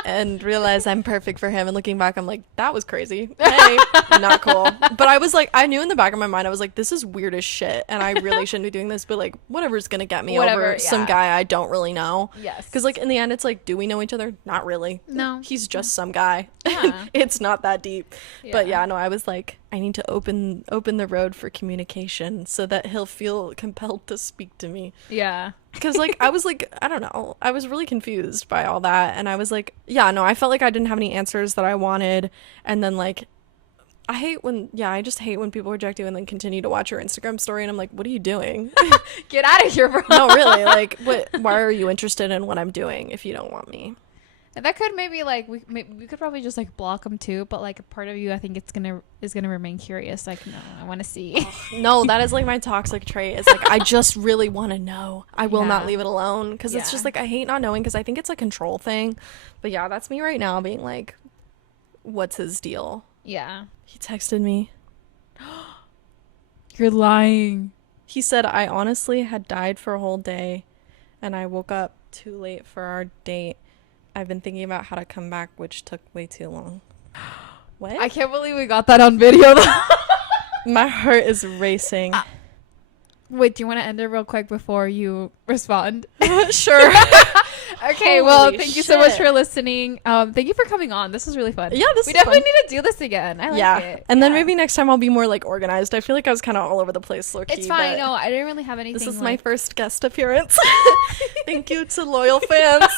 And realize I'm perfect for him. And looking back, I'm like, that was crazy. Hey, not cool. But I was like, I knew in the back of my mind, I was like, this is weird as shit, and I really shouldn't be doing this, but like, whatever's gonna get me over some guy I don't really know. Yes. Because like in the end, it's like, do we know each other? Not really. No. He's just some guy. Yeah. It's not that deep. But yeah, no, I was like, I need to open the road for communication so that he'll feel compelled to speak to me. Yeah. Because like I was like, I don't know, I was really confused by all that, and I was like, yeah, no, I felt like I didn't have any answers that I wanted. And then like, I just hate when people reject you and then continue to watch your Instagram story, and I'm like, what are you doing? Get out of here, bro. No, really, like, why are you interested in what I'm doing if you don't want me? And that could maybe like we could probably just like block them too, but like a part of you I think is gonna remain curious. Like, no, I want to see. No, that is like my toxic trait. It's like I just really want to know. I will not leave it alone because it's just like I hate not knowing because I think it's a control thing. But yeah, that's me right now being like, what's his deal? Yeah. He texted me. You're lying. He said, I honestly had died for a whole day and I woke up too late for our date. I've been thinking about how to come back, which took way too long. What? I can't believe we got that on video. My heart is racing. Wait, do you want to end it real quick before you respond? Sure. Okay, well, thank you so much for listening. Thank you for coming on. This was really fun. Yeah, we definitely need to do this again. I like it. And then maybe next time I'll be more like organized. I feel like I was kind of all over the place, low-key. It's fine. No, I didn't really have anything. This is my first guest appearance. Thank you to loyal fans.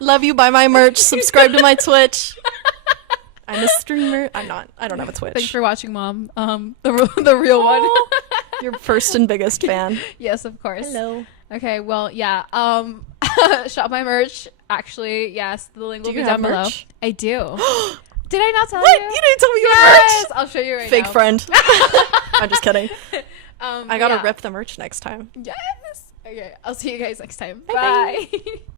Love you. Buy my merch. Subscribe to my Twitch. I'm a streamer. I'm not. I don't have a Twitch. Thanks for watching, Mom. The real one. Your first and biggest fan. Yes, of course. Hello. Okay, well, yeah. Shop my merch. Actually, yes, the link will be down below. I do. Did I not tell you? What? You didn't tell me you had merch. I'll show you right Fake now. friend. I'm just kidding. I gotta rip the merch next time. Yes. Okay, I'll see you guys next time. Bye. Bye.